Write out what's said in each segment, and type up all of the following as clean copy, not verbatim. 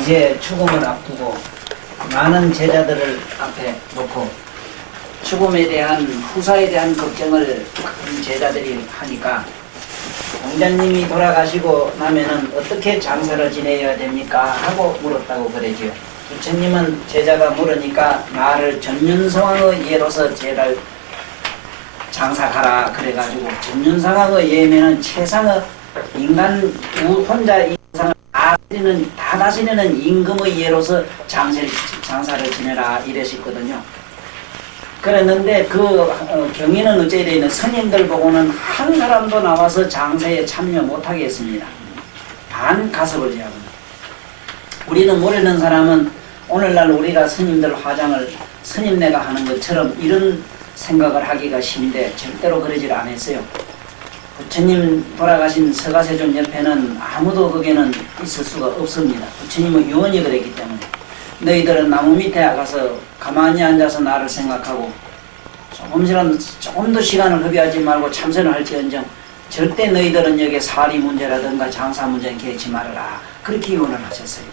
이제 죽음을 앞두고 많은 제자들을 앞에 놓고 죽음에 대한 후사에 대한 걱정을 제자들이 하니까 공자님이 돌아가시고 나면은 어떻게 장사를 지내야 됩니까? 하고 물었다고 그러지요. 부처님은 제자가 물으니까 나를 전륜성왕의 예로서 제를 장사가라 그래가지고 전륜성왕의 예면은 최상의 인간 혼자 이 세상을 다 다스리는 임금의 예로서 장사를 지내라 이랬었거든요. 그랬는데 그 경위는 어째 되는 스님들 보고는 한 사람도 나와서 장사에 참여 못하게 했습니다. 반가섭을 제하고. 우리는 모르는 사람은 오늘날 우리가 스님들 화장을 스님네가 하는 것처럼 이런 생각을 하기가 쉬운데 절대로 그러질 않았어요. 부처님 돌아가신 서가세존 옆에는 아무도 거기에는 있을 수가 없습니다. 부처님은 유언이 그랬기 때문에 너희들은 나무 밑에 가서 가만히 앉아서 나를 생각하고 조금 더 시간을 허비하지 말고 참선을 할지언정 절대 너희들은 여기에 사리 문제라든가 장사 문제는 개의치 말아라. 그렇게 유언을 하셨어요.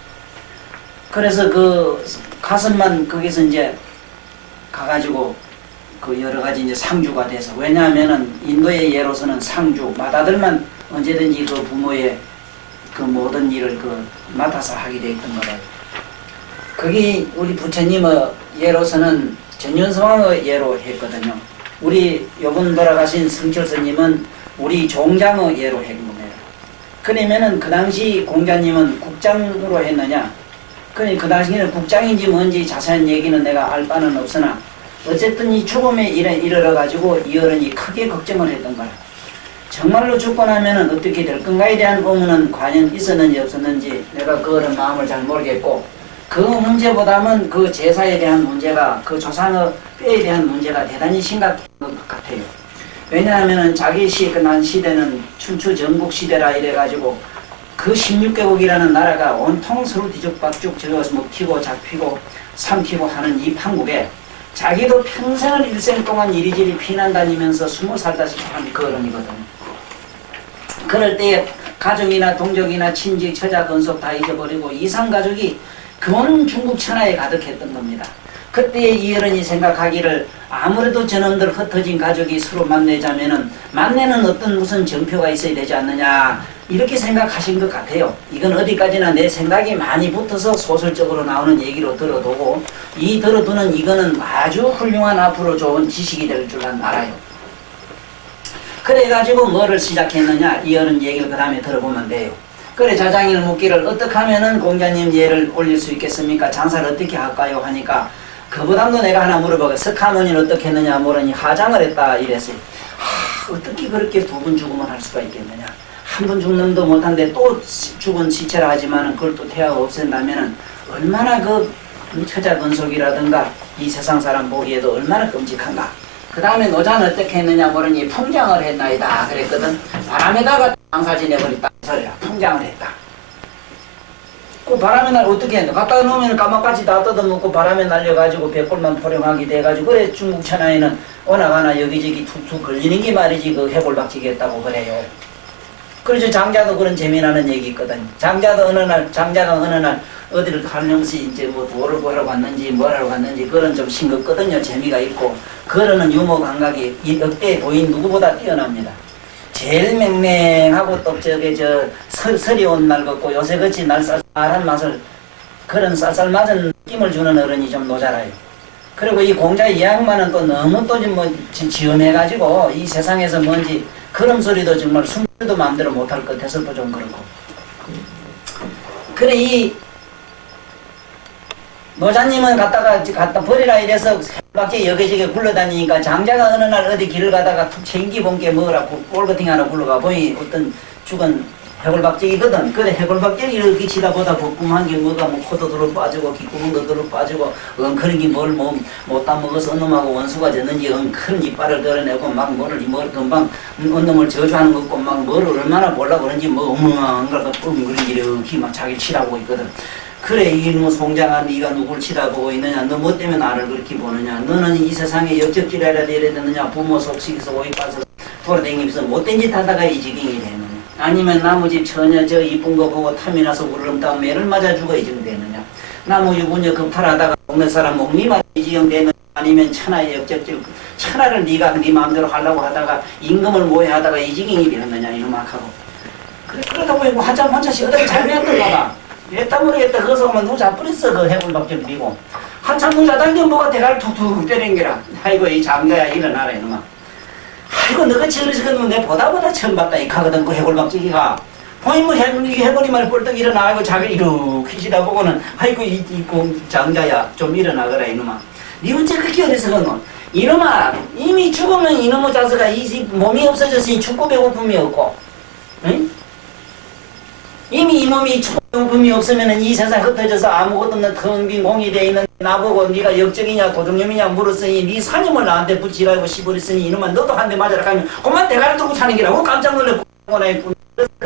그래서 그 가슴만 거기서 이제 가가지고 그 여러 가지 이제 상주가 돼서 왜냐하면은 인도의 예로서는 상주 마다들만 언제든지 그 부모의 그 모든 일을 그 맡아서 하게 돼 있던 거예요. 거기 우리 부처님의 예로서는 전륜성왕의 예로 했거든요. 우리 요번 돌아가신 성철스님은 우리 종장의 예로 한 겁니다. 그러면은 그 당시 공자님은 국장으로 했느냐? 그 당시에는 국장인지 뭔지 자세한 얘기는 내가 알 바는 없으나 어쨌든 이 죽음에 이르러가지고 이 어른이 크게 걱정을 했던 거야. 정말로 죽고 나면은 어떻게 될 건가에 대한 의문은 과연 있었는지 없었는지 내가 그 어른 마음을 잘 모르겠고 그 문제보다는 그 제사에 대한 문제가 그 조상의 뼈에 대한 문제가 대단히 심각한 것 같아요. 왜냐하면은 자기 끝난 시대는 춘추 전국 시대라 이래가지고 그 16개국이라는 나라가 온통 서로 뒤죽박죽 저어서 먹히고 잡히고 삼키고 하는 이 판국에 자기도 평생을 일생 동안 이리저리 피난 다니면서 20살다시피 한 그 어른이거든요. 그럴 때에 가족이나 동족이나 친지, 처자, 건속 다 잊어버리고 이상가족이 그 중국 천하에 가득했던 겁니다. 그때 이 어른이 생각하기를 아무래도 저놈들 흩어진 가족이 서로 만나자면은 만나는 어떤 무슨 정표가 있어야 되지 않느냐 이렇게 생각하신 것 같아요. 이건 어디까지나 내 생각이 많이 붙어서 소설적으로 나오는 얘기로 들어두고 이 들어두는 이거는 아주 훌륭한 앞으로 좋은 지식이 될 줄 알아요. 그래가지고 뭐를 시작했느냐 이 어른 얘기를 그 다음에 들어보면 돼요. 그래 자장이를 묻기를 어떻게 하면은 공자님 예를 올릴 수 있겠습니까? 장사를 어떻게 할까요? 하니까 그보다도 내가 하나 물어보고 석하모니는 어떻게 했느냐 물으니 화장을 했다 이랬어요. 어떻게 그렇게 두 번 죽으면 할 수가 있겠느냐. 한 번 죽는도 못한데 또 죽은 시체라 하지만은 그걸 또 태하가 없앤다면은 얼마나 그 처자건속이라든가 이 세상 사람 보기에도 얼마나 끔찍한가. 그 다음에 노자는 어떻게 했느냐 물으니 풍장을 했나이다 그랬거든. 바람에다가 장사 지내버렸다 소리라. 풍장을 했다. 그 바람에 날 어떻게 했노? 갖다 놓으면 까마까지 다 뜯어먹고 바람에 날려가지고 백골만 포령하게 돼가지고 그래 중국 천하에는 오나가나 여기저기 툭툭 걸리는 게 말이지 그 해골박치기 했다고 그래요. 그래서 장자도 그런 재미나는 얘기 있거든. 장자가 어느 날 어디를 가면서 이제 뭐 도를 보러 갔는지 뭐하러 갔는지 그런 좀 싱겁거든요. 재미가 있고 그러는 유머 감각이 이 역대 도인 누구보다 뛰어납니다. 제일 맹맹하고 또 설이 온 날 같고 요새같이 날 쌀쌀한 맛을 그런 쌀쌀맞은 느낌을 주는 어른이 좀 모자라요. 그리고 이 공자 이 양반은 또 너무 또 뭐 지엄해가지고 이 세상에서 뭔지 그런 소리도 정말 숨도 마음대로 못할 것 같아서 또 좀 그렇고. 그래 이 노자님은 갖다 버리라 이래서 밖에 여기저기 굴러다니니까 장자가 어느 날 어디 길을 가다가 툭 챙기 본 게 뭐라고 꼴같은 게 하나 굴러가 보니 어떤 죽은 해골박쥐이거든. 그래 해골박쥐를 이렇게 치다 보다 볶음한 게 뭐가 뭐 코도 들어 빠지고 귓구멍도 들어 빠지고 엉크는 게 뭘 뭐 못다 먹어서 언놈하고 원수가 됐는지 엉큰 이빨을 드러내고 막 뭐를 금방 언놈을 저주하는 것 같고 막 뭐를 얼마나 보려고 그런지 뭐 어머한 걸가 뻥그리 이렇게 막 자기 치라고 있거든. 그래 이놈 송장아 네가 누굴 치다보고 있느냐 너 뭐 때문에 나를 그렇게 보느냐 너는 이 세상에 역적질해야 되느냐 부모 속식에서 오이 빠서 돌아다니면서 못된 짓 하다가 이 지경이 되느냐 아니면 나무집 전혀 저 이쁜 거 보고 탐이 나서 울름다고 매를 맞아 죽어 이 정도 되느냐. 나무 유분여 급탈하다가 먹는 사람 목리만 이 지경 되는 아니면 천하의 역적질 천하를 네가 네 마음대로 하려고 하다가 임금을 모해하다가 이 지경이 되었느냐 이놈 악하고. 그래 그러다 보니 뭐 한참 한참씩 어떻게 잘 배웠던가 봐. 이랬다 모르겠다 거기서 오면 누구 잡버렸어 그 해골박질 미고. 한참 누구 자당겨 뭐가 대가를 툭툭 때리는 게라. 아이고 이 장자야 일어나라 이놈아. 아이고 너가 저러서 그러면 내 보다 처음 봤다 이 가거든 그 해골박질기가. 본인 뭐 해골이만 뻘떡 일어나고 자기 이렇게 지다보고는 아이고 이 장자야 좀 일어나거라 이놈아. 니 어째 그렇게 어리석었노? 이놈아 이미 죽으면 이놈의 자식아 이 집 몸이 없어졌으니 죽고 배고픔이 없고 응? 이미 이놈이 죽고 배고픔이 없으면 이 세상 흩어져서 아무것도 없는 텅 빈 공이 돼 있는 나보고 네가 역적이냐 도둑놈이냐 물었으니 네 사념을 나한테 붙이라고 씹어버렸으니 이놈아 너도 한 대 맞아라 가면 그만 대가를 들고 사는 게라. 깜짝 놀래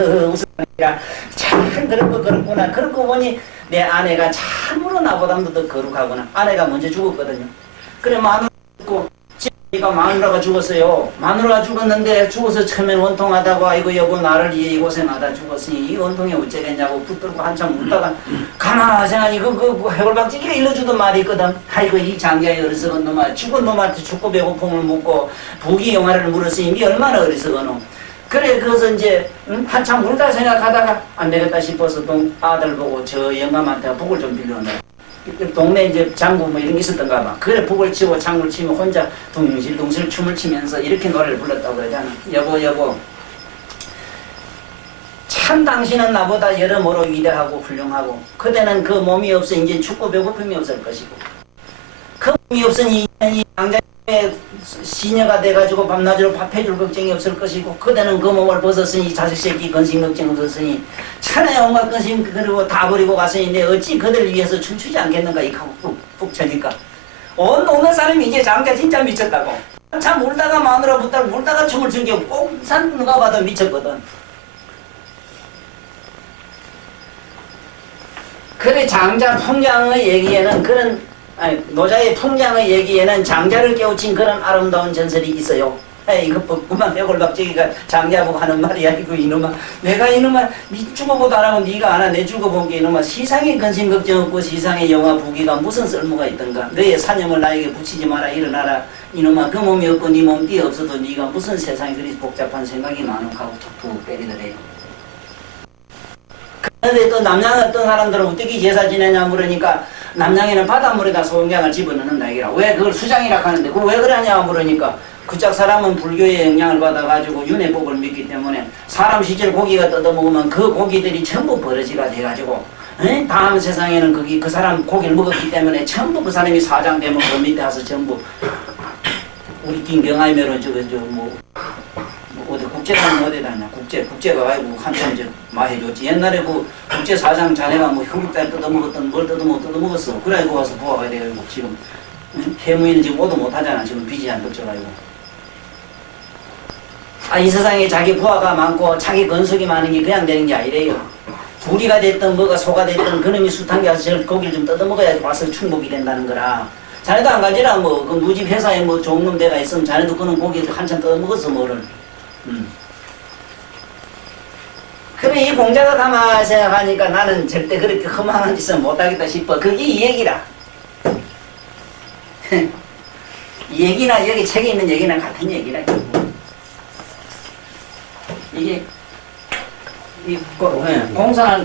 웃으니까 참 그렇구나. 그렇고 보니 내 아내가 참으로 나보다도 더 거룩하구나. 아내가 먼저 죽었거든요. 그래 마누라 죽고 지가 마누라가 죽었어요. 마누라가 죽었는데 죽어서 처음엔 원통하다고 아이고 여보 나를 이 고생하다 죽었으니 이 원통이 어쩌겠냐고 붙들고 한참 웃다가 가만 생각하니 그 해골박지기가 일러주던 말이 있거든. 아이고 이 장자의 어리석은 놈아 죽은 놈한테 죽고 배고픔을 묻고 부귀 영화를 물었으니 니 얼마나 어리석어노. 그래 그래서 이제 한참 울다 생각하다가 안 되겠다 싶어서 아들 보고 저 영감한테 북을 좀 빌려온다. 동네 이제 장구 뭐 이런 게 있었던가 봐. 그래 북을 치고 장구를 치면 혼자 둥실둥실 춤을 추면서 이렇게 노래를 불렀다고 그러잖아. 여보 참 당신은 나보다 여러모로 위대하고 훌륭하고 그대는 그 몸이 없어 이제 죽고 배고픔이 없을 것이고 그 몸이 없으니 이 양자의 시녀가 돼가지고 밤낮으로 밥해줄 걱정이 없을 것이고 그대는 그 몸을 벗었으니 자식 새끼 건신 걱정 없었으니 천하의 온갖 건신 그리고 다 버리고 갔으니 내 어찌 그대를 위해서 춤추지 않겠는가 이 하고 푹 쳐니까 온 동네 사람이 이제 장자 진짜 미쳤다고. 참 울다가 마누라 붙다가 울다가 춤을 춘 게 꼭 산 누가 봐도 미쳤거든. 그래 장자 풍장의 얘기에는 그런 노자의 풍장의 얘기에는 장자를 깨우친 그런 아름다운 전설이 있어요. 이거 그만 해골박지기가 장자보고 하는 말이야. 이거 이놈아 내가 이놈아 니 죽어보도 안 하고 니가 안 하 내 죽어본 게 이놈아 시상의 근심 걱정 없고 시상의 영화 부귀가 무슨 쓸모가 있던가. 너의 사념을 나에게 붙이지 마라 일어나라. 이놈아 그 몸이 없고 니 몸띠 없어도 니가 무슨 세상에 그리 복잡한 생각이 많은가 하고 툭툭 때리더래요. 그런데 또 남양 어떤 사람들은 어떻게 제사 지내냐 물으니까 남양에는 바닷물에다 소금장을 집어넣는다 이기라. 왜 그걸 수장이라 하는데 그걸 왜 그러냐 물으니까 그짝 사람은 불교의 영향을 받아가지고 윤회법을 믿기 때문에 사람 실제로 고기가 뜯어먹으면 그 고기들이 전부 버러지가 돼가지고 다음 세상에는 그 사람 고기를 먹었기 때문에 전부 그 사람이 사장되면 그 밑에 와서 전부 우리 김경아이면은 어디 국제사는 어디다 하냐 국제가 가지고 한참 이제 마해줬지. 옛날에 그 국제사장 자네가 뭐 흉국달 뜯어먹었던 뭘 뜯어먹었어. 그래가지고 와서 부하가 돼가지고 지금 해무인은 지금 오도 못하잖아. 지금 빚이 안 덮쳐가지고. 이 세상에 자기 부하가 많고 자기 건속이 많은 게 그냥 되는 게 아니래요. 둘이가 됐든 뭐가 소가 됐든 그놈이 숱한게 와서 저 고기를 좀 뜯어먹어야 와서 충복이 된다는 거라. 자네도 안 가지라 뭐 그 누집 회사에 뭐 좋은 놈 데가 있으면 자네도 그놈 고기 한참 뜯어먹었어 뭐를. 그래 이 공자가 가만히 생각하니까 나는 절대 그렇게 허망한 짓은 못하겠다 싶어. 그게 이 얘기라. 이 얘기나 여기 책에 있는 얘기나 같은 얘기라. 이게 공자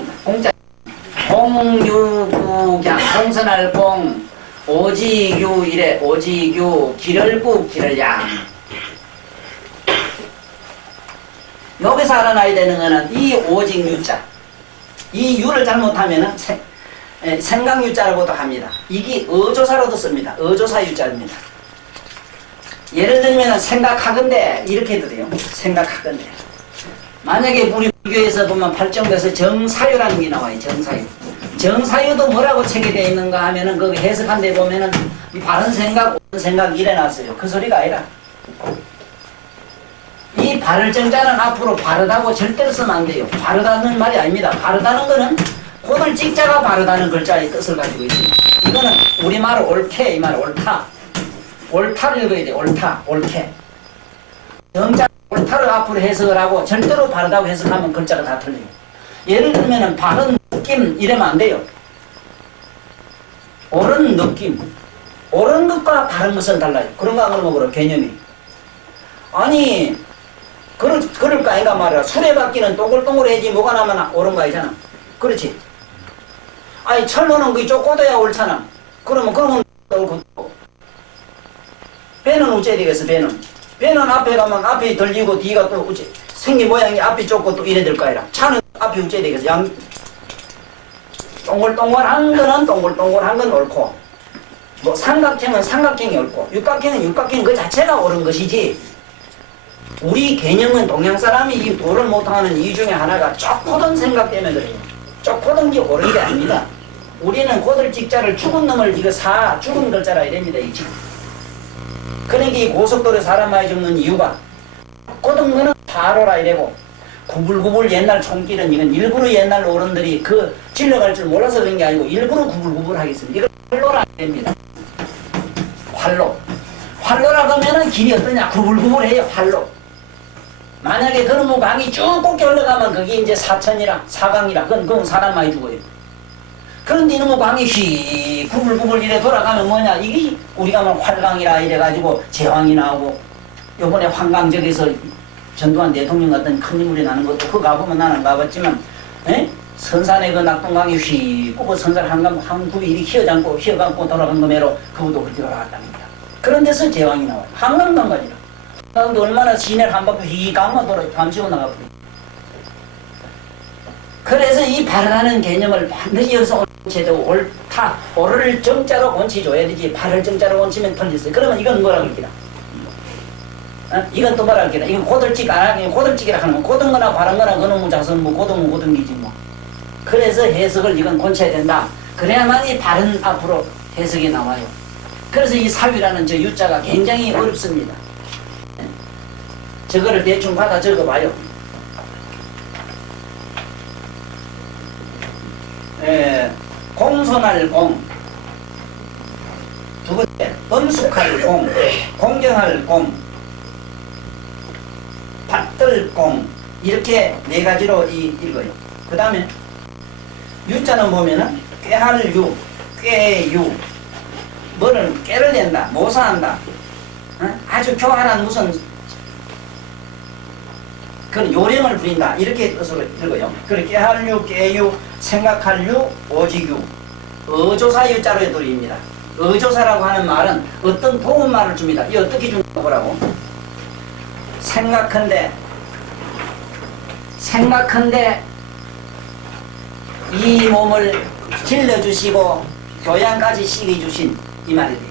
공유구경 공선할 공 오지규 이래 오지규 기를구 기를양. 여기서 알아놔야 되는 거는 이 오직 유자. 이 유를 잘못하면은 생각유자라고도 합니다. 이게 어조사로도 씁니다. 어조사 유자입니다. 예를 들면 생각하건대 이렇게 들어요. 생각하건대. 만약에 우리 불교에서 보면 팔정도에서 정사유라는 게 나와요. 정사유. 정사유도 뭐라고 책에 되어 있는가 하면은 거기 해석한 데 보면은 바른 생각, 옳은 생각 이래 놨어요. 그 소리가 아니라. 이 바를 정자는 앞으로 바르다고 절대로 쓰면 안 돼요. 바르다는 말이 아닙니다. 바르다는 거는 고들 찍자가 바르다는 글자의 뜻을 가지고 있어요. 이거는 우리말 옳게, 이 말 옳다. 옳다를 읽어야 돼. 옳다, 옳게. 정자 옳다. 강타를 앞으로 해석을 하고 절대로 바르다고 해석하면 글자가 다 틀려요. 예를 들면은 바른 느낌 이러면 안 돼요. 옳은 느낌. 옳은 것과 바른 것은 달라요. 그런가 안 그러면 그래 개념이. 아니 그럴 거 아닌가 말이야. 수레바퀴는 동글동글해야지 뭐가 나면 옳은 거 아니잖아. 그렇지. 아니 철로는 그게 쪼꼬대야 옳잖아. 그러면 옳고. 배는 어째야 되겠어. 배는 앞에 가면 앞이 들리고 뒤가 또 어째 생긴 모양이 앞이 좁고 또 이래 될 거 아니라. 차는 앞이 어째야 되겠어. 동글동글한 거는 동글동글한 건 옳고, 뭐 삼각형은 삼각형이 옳고, 육각형은 육각형 그 자체가 옳은 것이지. 우리 개념은 동양 사람이 이 도를 못하는 이유 중에 하나가 쪼꼬든 생각 때문에 그래요. 쪼꼬든 게 옳은 게 아닙니다. 우리는 고들직자를 죽은 놈을 이거 죽은 글자라 이랍니다. 이 직. 그러니까 이 고속도로에 사람 많이 죽는 이유가 꼬든 거는 사로라 이래고, 구불구불 옛날 총길은 이건 일부러 옛날 어른들이 그 질러갈 줄 몰라서 그런 게 아니고 일부러 구불구불 하겠습니다. 이걸 활로라 됩니다. 활로라 그러면은 길이 어떠냐? 구불구불해요. 활로. 만약에 그놈의 강이 쭉 곱게 흘러가면 그게 이제 사천이라 사강이라 그건 사람 많이 죽어요. 그런데 이놈의 강이 휘 구불구불 이래 돌아가면 뭐냐? 이게 우리가 뭐 활강이라 이래가지고 제왕이 나오고 요번에 환강적에서 전두환 대통령 같은 큰 인물이 나는 것도 그거 가보면 나는 안 가봤지만, 선산에 그 낙동강이 휘 굽어 선산 한 굽이 이리 휘어감고 돌아간 거매로 그것도 그렇게 돌아갔답니다. 그런 데서 제왕이 나와요. 한강도 안 가지라. 한강도 얼마나 시내를 한 바퀴 휘 감아 돌아 감지고 나가버려. 그래서 이 바르다는 개념을 반드시 여기서 제대로 옳다, 옳을 정자로 원치줘야 되지. 바를 정자로 원치면 틀렸어요. 그러면 이건 뭐라 그럴기라? 이건 또 뭐라 할게라. 이건 고들직 안 하긴 고들직이라 하는 거. 고든 거나 바른 거나 그놈의 자선 뭐 고등은 고등기지 뭐. 그래서 해석을 이건 고쳐야 된다. 그래야만 이 바른 앞으로 해석이 나와요. 그래서 이 사위라는 저 유자가 굉장히 어렵습니다. 저거를 대충 받아 적어봐요. 공손할 공. 두 번째, 엄숙할 공. 공경할 공. 받들 공. 이렇게 네 가지로 읽어요. 그 다음에 유자는 보면은 꾀할 유, 꾀유. 뭐를 꾀를 낸다, 모사한다. 아주 교활한 무슨 그런 요령을 부린다. 이렇게 뜻으로 읽어요. 그렇게 할 유, 꾀유, 생각할 유, 오직유. 어조사 유자로 들립니다. 어조사라고 하는 말은 어떤 도움말을 줍니다. 이 어떻게 준다고 보라고? 생각한데 이 몸을 길러주시고 교양까지 시켜주신 이 말이 돼요.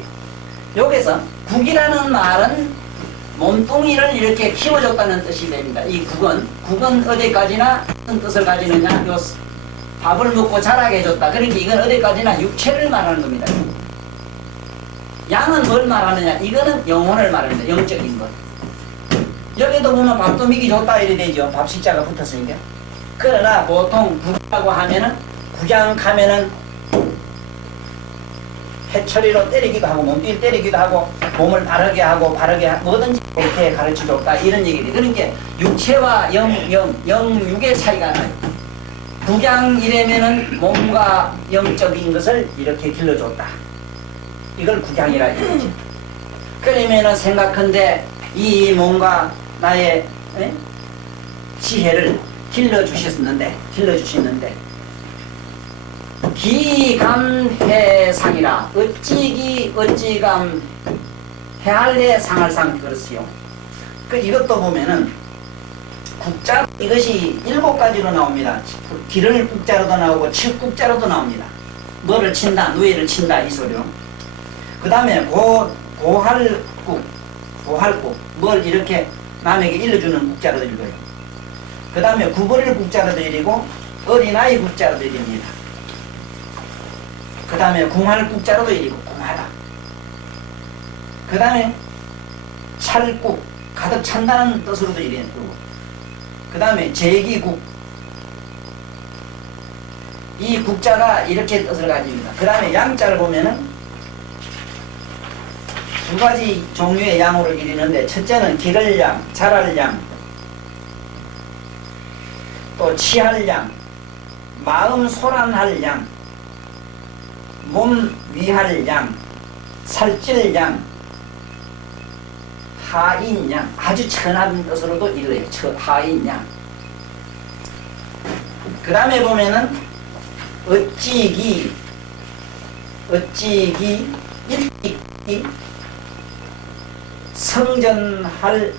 여기서 국이라는 말은 몸뚱이를 이렇게 키워줬다는 뜻이 됩니다. 이 국은 어디까지나 무슨 뜻을 가지느냐? 요 밥을 먹고 자라게 해줬다. 그러니까 이건 어디까지나 육체를 말하는 겁니다. 양은 뭘 말하느냐? 이거는 영혼을 말합니다. 영적인 것. 여기도 보면 밥도 미기 좋다 이래 되죠. 밥 식자가 붙었으니까. 그러나 보통 국이라고 하면은 국양 가면은 해처리로 때리기도 하고 몸뚱이 때리기도 하고 몸을 바르게 하고 뭐든지 이렇게 가르쳐 줬다 이런 얘기들. 그러니까 육체와 영육의 차이가 나요. 국양이라면은 몸과 영적인 것을 이렇게 길러줬다. 이걸 국양이라 이러죠. 그러면은 생각한데 이 몸과 나의 지혜를 길러주셨는데 기감해상이라 어찌감 해할래 상할상 그렇지요. 이것도 보면은 국자 이것이 7가지로 나옵니다. 기를 국자로도 나오고 칠국자로도 나옵니다. 뭐를 친다, 누에를 친다 이 소리요. 그 다음에 고할국 뭘 이렇게 남에게 일러주는 국자로도 읽어요. 그 다음에 구버릴 국자로도 읽고 어린아이 국자로도 읽습니다. 그 다음에 궁할 국자로도 읽고 궁하다. 그 다음에 찰국 가득 찬다는 뜻으로도 읽고 그 다음에 제기국 이 국자가 이렇게 뜻을 가집니다. 그 다음에 양자를 보면은 2가지 종류의 양으로 이르는데 첫째는 기를 양, 자랄 양, 또 취할 양, 마음 소란할 양, 몸 위할 양, 살찔 양, 하인 양, 아주 천한 뜻으로도 읽어요. 하인 양. 그 다음에 보면은 어찌기, 일찍기, 성전할,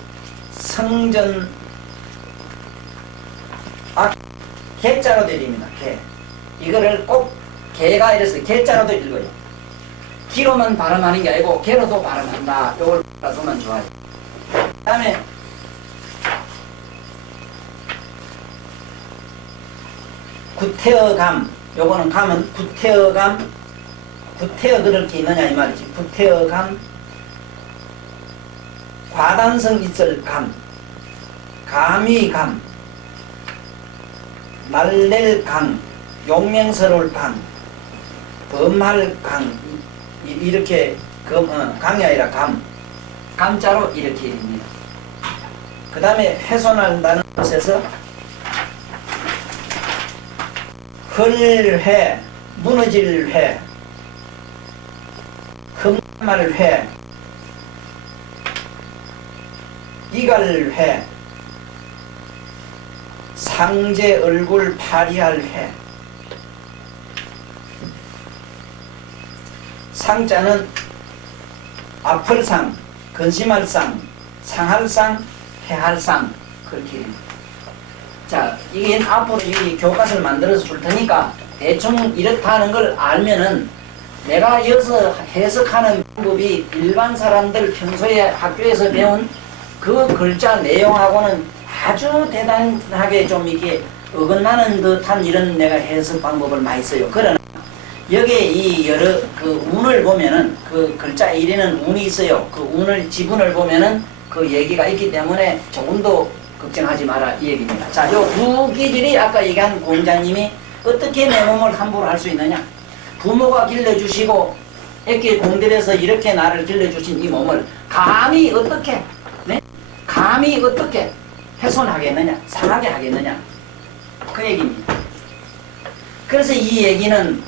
개자로 드립니다. 개. 이거를 꼭 개가 이래서 개자로도 읽어요. 기로만 발음하는 게 아니고 개로도 발음한다. 이걸 알아두면 좋아요. 그 다음에 구태어감. 요거는 감은 구태어감. 구태어 그럴 게 있느냐 이 말이지. 구태어감. 과단성 있을 감. 감이감. 날랠 강, 용맹스러울 강, 범할 강, 이렇게 강이 아니라 감자로 이렇게 됩니다. 그 다음에 훼손한다는 것에서 헐회, 무너질 회, 흠할 회, 이갈 회, 상제 얼굴 파리할 회. 상자는 아플 상, 근심할 상, 상할 상, 해할 상 그렇게 됩니다. 자, 이게 앞으로 이 교과서를 만들어서 줄 테니까 대충 이렇다는 걸 알면은 내가 이어서 해석하는 방법이 일반 사람들 평소에 학교에서 배운 그 글자 내용하고는 아주 대단하게 좀 이렇게 어긋나는 듯한 이런 내가 해석 방법을 많이 써요. 그러나 여기에 이 여러 그 운을 보면은 그 글자 1에는 운이 있어요. 그 운을 지분을 보면은 그 얘기가 있기 때문에 조금도 걱정하지 마라 이 얘기입니다. 자, 요 두 기질이 아까 얘기한 공자님이 어떻게 내 몸을 함부로 할 수 있느냐? 부모가 길러주시고 애기 공들여서 이렇게 나를 길러주신 이 몸을 감히 어떻게 감히 어떻게 훼손하겠느냐, 상하게 하겠느냐, 그 얘기입니다. 그래서 이 얘기는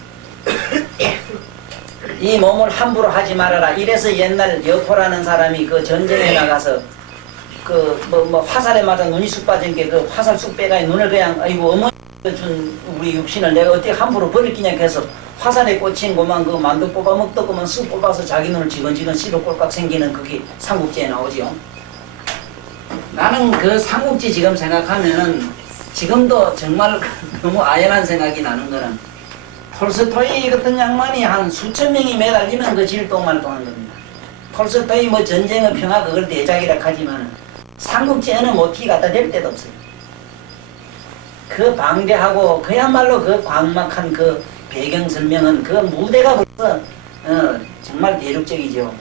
이 몸을 함부로 하지 말아라. 이래서 옛날 여포라는 사람이 그 전쟁에 나가서 그 화살에 맞아 눈이 쑥 빠진 게 그 화살 쑥 빼가 눈을 그냥 아이고 어머니 준 우리 육신을 내가 어떻게 함부로 버릴 끼냐 해서 화살에 꽂힌 것만 그 만두 뽑아 먹던 것만 쑥 뽑아서 자기 눈을 지근지근 씨로 꼴깍 생기는 그게 삼국지에 나오지요. 나는 그 삼국지 지금 생각하면은 지금도 정말 너무 아연한 생각이 나는 거는 톨스토이 같은 양반이 한 수천 명이 매달리면 그 질동말동한 겁니다. 톨스토이 뭐 전쟁의 평화 그걸 대작이라 하지만 삼국지 어느 모티 갖다 댈 데도 없어요. 그 방대하고 그야말로 그 광막한 그 배경 설명은 그 무대가 벌써 정말 대륙적이죠.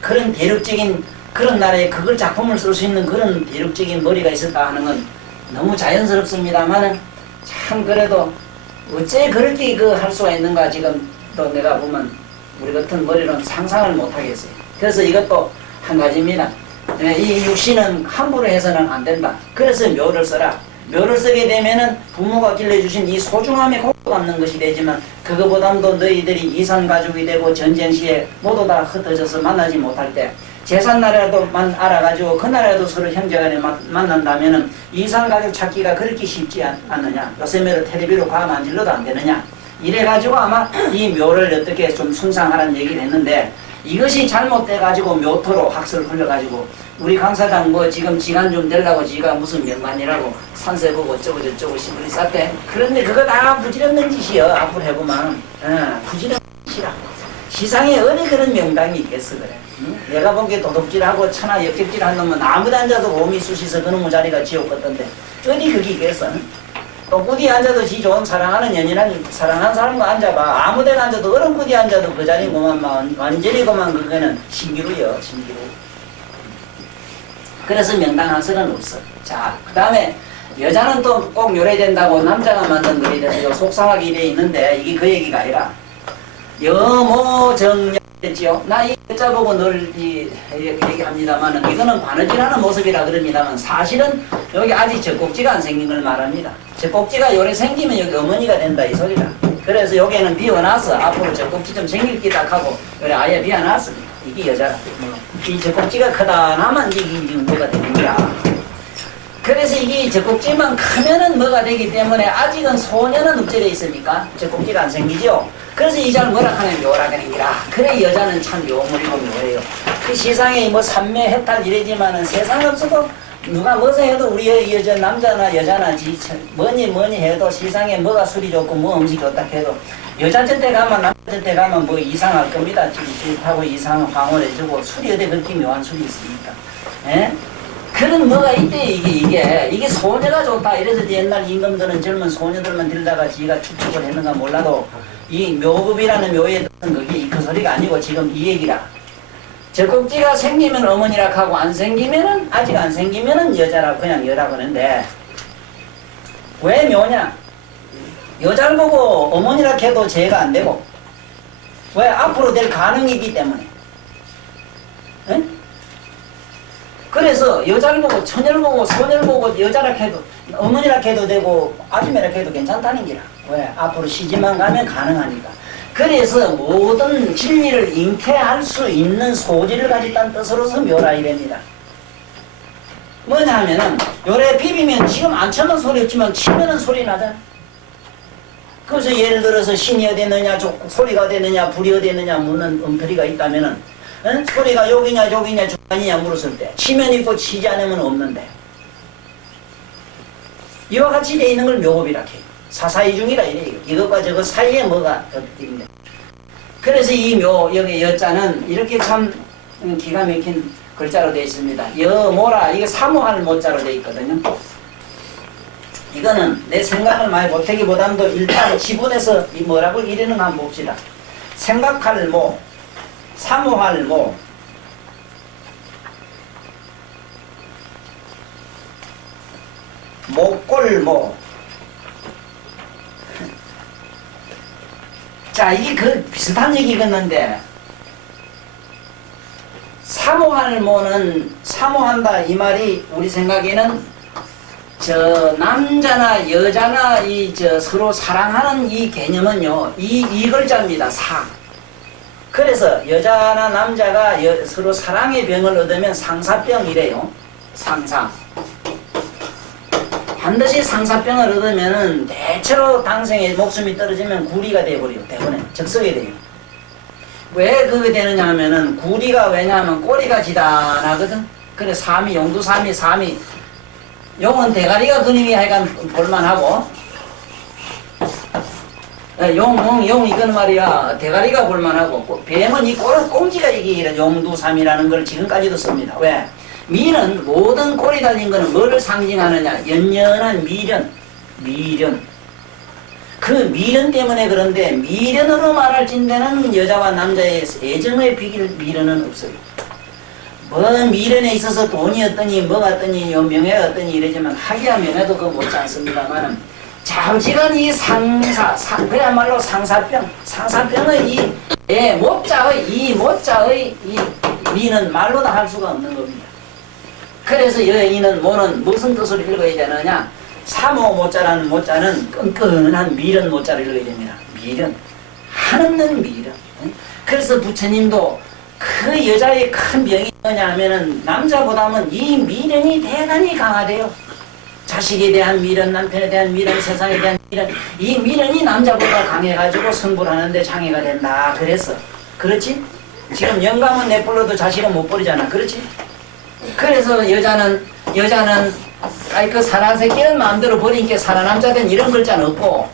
그런 대륙적인 그런 나라에 그걸 작품을 쓸 수 있는 그런 대륙적인 머리가 있었다 하는 건 너무 자연스럽습니다만은 참 그래도 어째 그렇게 그 할 수가 있는가 지금 또 내가 보면 우리 같은 머리로는 상상을 못 하겠어요. 그래서 이것도 한 가지입니다. 이 육신은 함부로 해서는 안 된다. 그래서 묘를 써라. 묘를 쓰게 되면은 부모가 길러주신 이 소중함에 공감받는 것이 되지만 그거보다도 너희들이 이산 가족이 되고 전쟁 시에 모두 다 흩어져서 만나지 못할 때 재산 나라도만 알아가지고 그 나라도 서로 형제간에 만난다면은 이산 가족 찾기가 그렇게 쉽지 않느냐. 요새매로 텔레비로 과음 안 질러도 안 되느냐. 이래가지고 아마 이 묘를 어떻게 좀 숭상하라는 얘기를 했는데 이것이 잘못돼가지고 묘토로 학설을 흘려가지고 우리 강사장 뭐 지금 지간 좀 되려고 지가 무슨 명관이라고 산세 보고 어쩌고 저쩌고 신문이 쌌대. 그런데 그거 다 부질없는 짓이여. 앞으로 해보면 부질없는 짓이라. 시상에 어디 그런 명당이 있겠어 그래. 응? 내가 보기에 도둑질하고 천하 역ገብ질한 놈은 아무도 앉아도 몸이 쑤시서 그놈의 자리가 지옥 같던데 어디 그게 있겠어. 응? 또 꾸디 앉아도 지 좋은 사랑하는 연인한 사랑하는 사람과 앉아봐. 아무 데나 앉아도 어른 꾸디 앉아도 그 자리고만 완전히 그만 그거는 신기루여 신기루. 그래서 명당학설은 없어. 자, 그 다음에 여자는 또 꼭 요래 된다고 남자가 만든 글이 돼서 속상하게 돼 있는데 이게 그 얘기가 아니라 여모정렬 했지요. 나 이 여자 보고 늘 얘기합니다만은 이거는 바느질하는 모습이라 그럽니다만 사실은 여기 아직 젖꼭지가 안 생긴 걸 말합니다. 젖꼭지가 요래 생기면 여기 어머니가 된다 이 소리라. 그래서 여기는 비워놨어. 앞으로 젖꼭지 좀 생길 기다 하고 요래 아예 비워놨습니다. 이게 여자라. 이 젖꼭지가 크다나만 이게 뭐가 되는 거야. 그래서 이게 젖꼭지만 크면은 뭐가 되기 때문에 아직은 소녀는 읍절에 있으니까 젖꼭지가 안 생기죠. 그래서 이 잘 뭐라 하면 묘라 하는 기라. 그래 여자는 참 묘물이고 묘해요. 그 세상에 뭐 삼매 해탈 이래지만은 세상 없어도 누가 뭐서 해도 우리 여자 남자나 여자나 뭐니 해도 세상에 뭐가 술이 좋고 뭐 음식이 좋다 해도 여자 전대 가면 남자 전대 가면 뭐 이상할 겁니다. 집하고 이상은 황홀해지고 술이 어디 그렇게 묘한 술이 있습니까? 예? 그런 뭐가 있대 이게 소녀가 좋다 이래서 옛날 임금들은 젊은 소녀들만 들다가 지가 추측을 했는가 몰라도 이 묘급이라는 묘에 넣은 그게 그 소리가 아니고 지금 이 얘기라. 젖꼭지가 생기면 어머니라 하고 안 생기면은 아직 안 생기면은 여자라 그냥 여라고 하는데 왜 묘냐? 여자를 보고 어머니라 해도 죄가 안 되고 왜 앞으로 될 가능이기 때문에. 응? 그래서 여자를 보고 처녀를 보고 소녀를 보고 여자라 해도 어머니라 해도 되고 아줌마라 해도 괜찮다는 기라. 왜? 앞으로 시집만 가면 가능하니까. 그래서 모든 진리를 잉태할 수 있는 소질을 가졌다는 뜻으로서 묘라 이랍니다. 뭐냐 하면은 요래 비비면 지금 안 쳐는 소리 없지만 치면은 소리 나잖아. 그래서 예를 들어서 신이 어디 있느냐 소리가 어디 있느냐 불이 어디 있느냐 묻는 엉터리가 있다면은 응? 소리가 여기냐 저기냐 중간이냐 물었을 때 치면 있고 치지 않으면 없는데 이와 같이 돼 있는 걸 묘급이라 해요. 사사이 중이라 이래요. 이것과 저것 사이에 뭐가 있는데 그래서 이 묘 여기 여자는 이렇게 참 기가 막힌 글자로 되어 있습니다. 여모라 이게 사모할 모자로 되어 있거든요. 이거는 내 생각을 많이 못하기보다도 일단 지분에서 이 뭐라고 이르는가 한번 봅시다. 생각할 모 사모할 모 목골 모 자 이게 그 비슷한 얘기겠는데 사모할 모는 사모한다 이 말이 우리 생각에는 저 남자나 여자나 이 저 서로 사랑하는 이 개념은요 이 글자입니다. 사. 그래서 여자나 남자가 서로 사랑의 병을 얻으면 상사병이래요. 상사. 반드시 상사병을 얻으면은 대체로 당생의 목숨이 떨어지면 구리가 되어버려요. 대본에 적석이 돼요. 왜 그게 되느냐 하면은 구리가 왜냐하면 꼬리가 지단하거든. 그래 삼이 용두삼이 용은 대가리가 그림이 하여간 볼만하고 용 이건 말이야 대가리가 볼만하고 뱀은 이 꽁지가 이게 용두삼이라는 걸 지금까지도 씁니다. 왜? 미는 모든 꼬리 달린 거는 뭐를 상징하느냐? 연연한 미련. 그 미련 때문에 그런데 미련으로 말할진대는 여자와 남자의 애정의 비길 미련은 없어요. 뭐 미련에 있어서 돈이 어떠니 뭐가 어떠니 명예가 어떠니 이러지만 하기야 명예도 그거 못지 않습니다만 잠시간 이 그야말로 상사병의 이 모자의 이 미는 말로도 할 수가 없는 겁니다. 그래서 여인은 모는 무슨 뜻으로 읽어야 되느냐? 사모 모자라는 모자는 끈끈한 미련 모자를 읽어야 됩니다. 미련. 한없는 미련. 그래서 부처님도 그 여자의 큰 병이 뭐냐 하면은 남자보다는 이 미련이 대단히 강하대요. 자식에 대한 미련, 남편에 대한 미련, 세상에 대한 미련. 이 미련이 남자보다 강해가지고 성불하는데 장애가 된다. 그랬어. 그렇지? 지금 영감은 내버려도 자식은 못 버리잖아. 그렇지? 그래서 여자는 아이 그 사랑 새끼는 마음대로 버리니까 사랑 남자된 이런 글자는 없고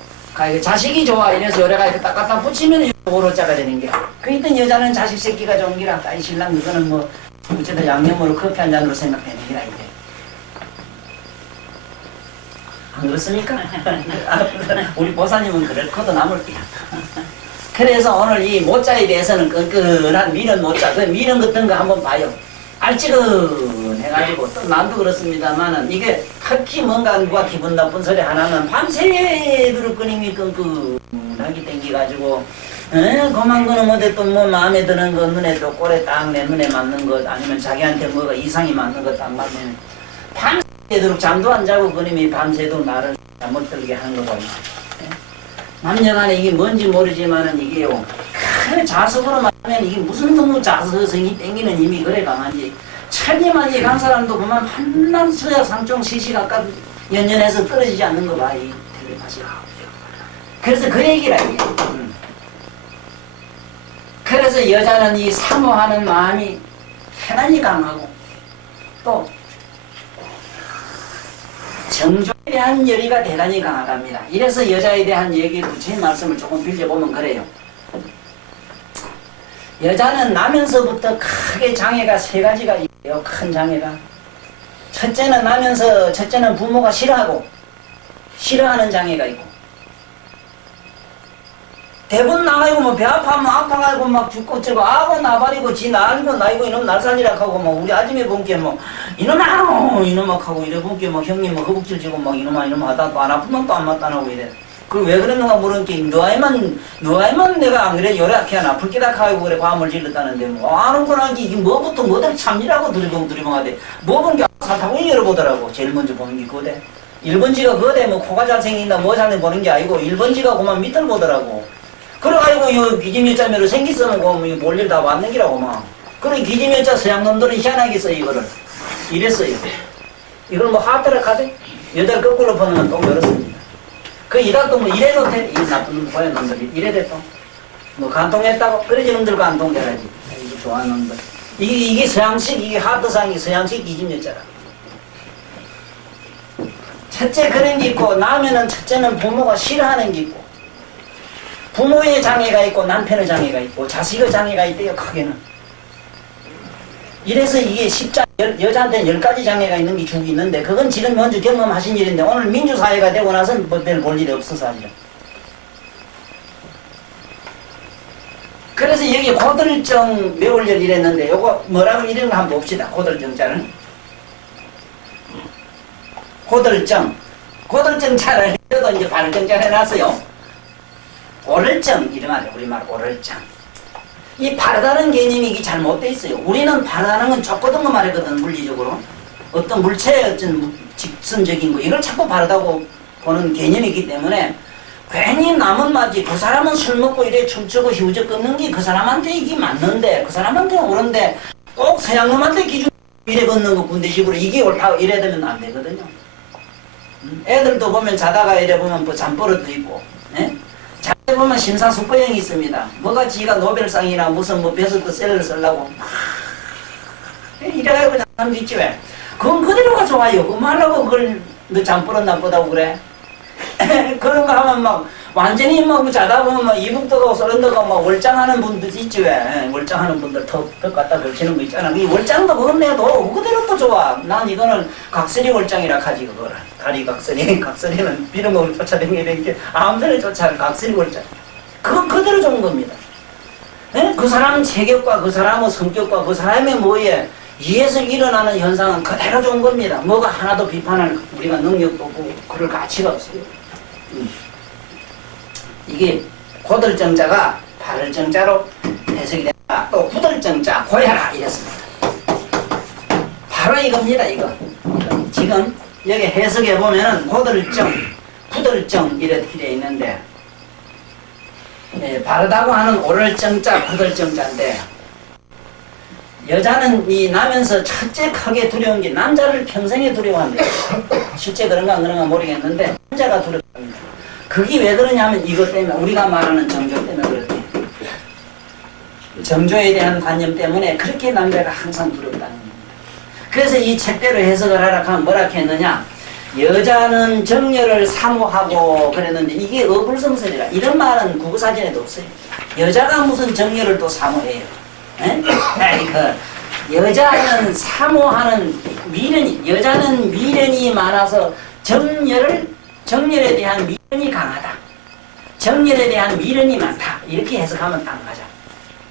자식이 좋아 이래서 요래가 이렇게 딱 갖다 붙이면 오로자가 되는 게 그랬던 여자는 자식 새끼가 좋은 기라 아이 신랑 그거는 뭐 어쨌든 양념으로 커피 한 잔으로 생각되는 기라 이게 안 그렇습니까? 우리 보사님은 그럴 거도 남을 거야. 그래서 오늘 이 모자에 대해서는 끈끈한 미련 모자 그 미련 같은 거 한번 봐요. 알찌근해가지고 또 남도 그렇습니다만은 이게 특히 뭔가 누가 기분 나쁜 소리 하나는 밤새도록 끊임이 끈끈하게 땡겨가지고 그만 거는 어디 또 뭐 마음에 드는 거 눈에 또 꼴에 딱 내 눈에 맞는 것 아니면 자기한테 뭐가 이상이 맞는 것 딱 맞으면 밤새도록 잠도 안 자고 그님이 밤새도록 나를 잘못 들게 하는 거고 남녀간에 이게 뭔지 모르지만은 이게요 그 자석으로 말하면 이게 무슨 너무 자석성이 땡기는 힘이 그래 강한지 천리만 이간 사람도 그만 한남 수야 상종 시시각각 연연해서 떨어지지 않는 거 봐 이 텔레파시가. 그래서 그 얘기라 이게. 그래서 여자는 이 사모하는 마음이 대단히 강하고 또 정조에 대한 열의가 대단히 강하답니다. 이래서 여자에 대한 얘기 부처님 말씀을 조금 빌려보면 그래요. 여자는 나면서부터 크게 장애가 세 가지가 있어요. 큰 장애가. 첫째는 부모가 싫어하는 장애가 있고 대부분 나가고 뭐 배 아파하면 아파가지고 막 죽고 저거 아고 나발이고 지 나이고 이놈 날살이라 하고 뭐 우리 아줌에 본게 뭐 이놈아 하고 이래 본게 뭐 형님 뭐 허벅질 지고 막 이놈아 하다 또 안 아프면 또 안 맞다나고 이래. 그럼 왜 그랬는가 물은게 너아이만 내가 안 그래 열악해 안 아플 게다 하고 그래 과음을 질렀다는데 뭐 아는 거란 게 이게 뭐부터 뭐들 참이라고 두리벙두리벙하대 뭐 본 게 사타구니 열어보더라고. 제일 먼저 보는 게 그거대. 1번지가 그거대. 뭐 코가 잘생긴다 뭐 잘생 보는 게 아니고 1번지가 그만 밑을 보더라고. 그래가지고 요 기지면자매로 생기서는 그 볼일 다 왔는 기라고 막. 그래 기지면자 서양놈들은 희한하게 써 이거를. 이랬어요. 이걸 뭐 하트를 하대? 여자를 거꾸로 보는 똥 열었습니다. 그 이라도 뭐 이래도 돼? 이 나쁜 보얀 놈들이 이래도 또. 뭐 간통했다고? 그래 저놈들 간통돼야지. 이거 좋아하는 놈들. 이게 서양식, 이게 하트상이 서양식 기지면자라. 첫째 그런 게 있고 나면은 첫째는 부모가 싫어하는 게 있고 부모의 장애가 있고 남편의 장애가 있고 자식의 장애가 있대요. 크게는. 이래서 이게 여자한테는 10가지 장애가 있는 게 쭉 있는데 그건 지금 먼저 경험하신 일인데 오늘 민주사회가 되고 나서는 뭐 별 볼 일이 없어 사실은. 그래서 여기 고들정 매울열 이랬는데 요거 뭐라고 이런 거 한번 봅시다. 고들정자는 고들정자를 해도 이제 발정자 해놨어요. 오를정 이런 말이에요. 우리말 오를정. 이 바르다는 개념이 이게 잘못되어 있어요. 우리는 바르다는 건 좁거든 거 말이거든 물리적으로. 어떤 물체의 어떤 직선적인 거 이걸 자꾸 바르다고 보는 개념이기 때문에 괜히 남은 맞지 그 사람은 술 먹고 이래 춤추고 휴적 끊는 게 그 사람한테 이게 맞는데 그 사람한테 옳은데 꼭 서양놈한테 기준 이래 걷는 거 군대식으로 이게 옳다고 이래 되면 안 되거든요. 애들도 보면 자다가 이래 보면 뭐 잠버릇도 있고 자다 보면 심사숙고형이 있습니다. 뭐가 지가 노벨상이나 무슨 뭐 베스트셀러를 쓰려고 이래가지고 그냥 사람도 있지 왜. 그건 그대로가 좋아요. 그거 말라고 그걸 너 잠버릇 나쁘다고 그래. 그런 거 하면 막 완전히 막 자다 보면 막 이북도가 소련도가 막 월장하는 분들 있지 왜. 월장하는 분들 턱 갖다 걸치는 거 있잖아. 이 월장도 그건 내도 그대로 또 좋아. 난 이거는 각설이 월장이라 하지 그거를. 다리 각설이는 비름을 쫓아다니는 게 아무데나 쫓아가는 각설이 월장. 그건 그대로 좋은 겁니다. 그 사람 체격과 그 사람의 성격과 그 사람의 뭐에 이에서 일어나는 현상은 그대로 좋은 겁니다. 뭐가 하나도 비판할 우리가 능력도 없고 그럴 가치가 없어요. 이게 고들정자가 발을정자로 해석이 된다. 또 구들정자 고야라 이랬습니다. 바로 이겁니다. 이거. 지금 여기 해석해 보면은 고들정, 구들정 이렇게 되어 있는데 바르다고 하는 오를정자, 구들정자인데 여자는 이 나면서 첫째 크게 두려운 게 남자를 평생에 두려워한대요. 실제 그런가 안 그런가 모르겠는데 남자가 두렵답니다. 그게 왜 그러냐면 이것 때문에 우리가 말하는 정조 때문에 그렇대. 정조에 대한 관념 때문에 그렇게 남자가 항상 두렵다는 겁니다. 그래서 이 책대로 해석을 하라 하면 뭐라 했느냐. 여자는 정열을 사모하고 그랬는데 이게 어불성설이라. 이런 말은 국어사전에도 없어요. 여자가 무슨 정열을 또 사모해요. 여자는 사모하는 여자는 미련이 많아서 정열에 대한 미련이 강하다. 정열에 대한 미련이 많다. 이렇게 해석하면 딱 맞아.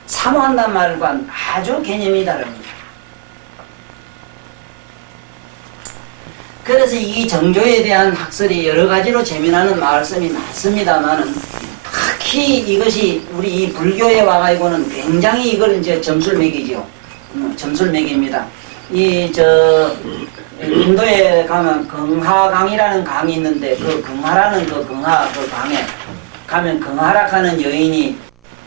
사모한다는 말과는 아주 개념이 다릅니다. 그래서 이 정조에 대한 학설이 여러 가지로 재미나는 말씀이 많습니다만은 특히 이것이 우리 이 불교에 와가지고는 굉장히 이걸 이제 점수를 매기죠. 점수를 매깁니다. 인도에 가면 긍하강이라는 강이 있는데 그 긍하라는 그 긍하 그 강에 가면 긍하락하는 여인이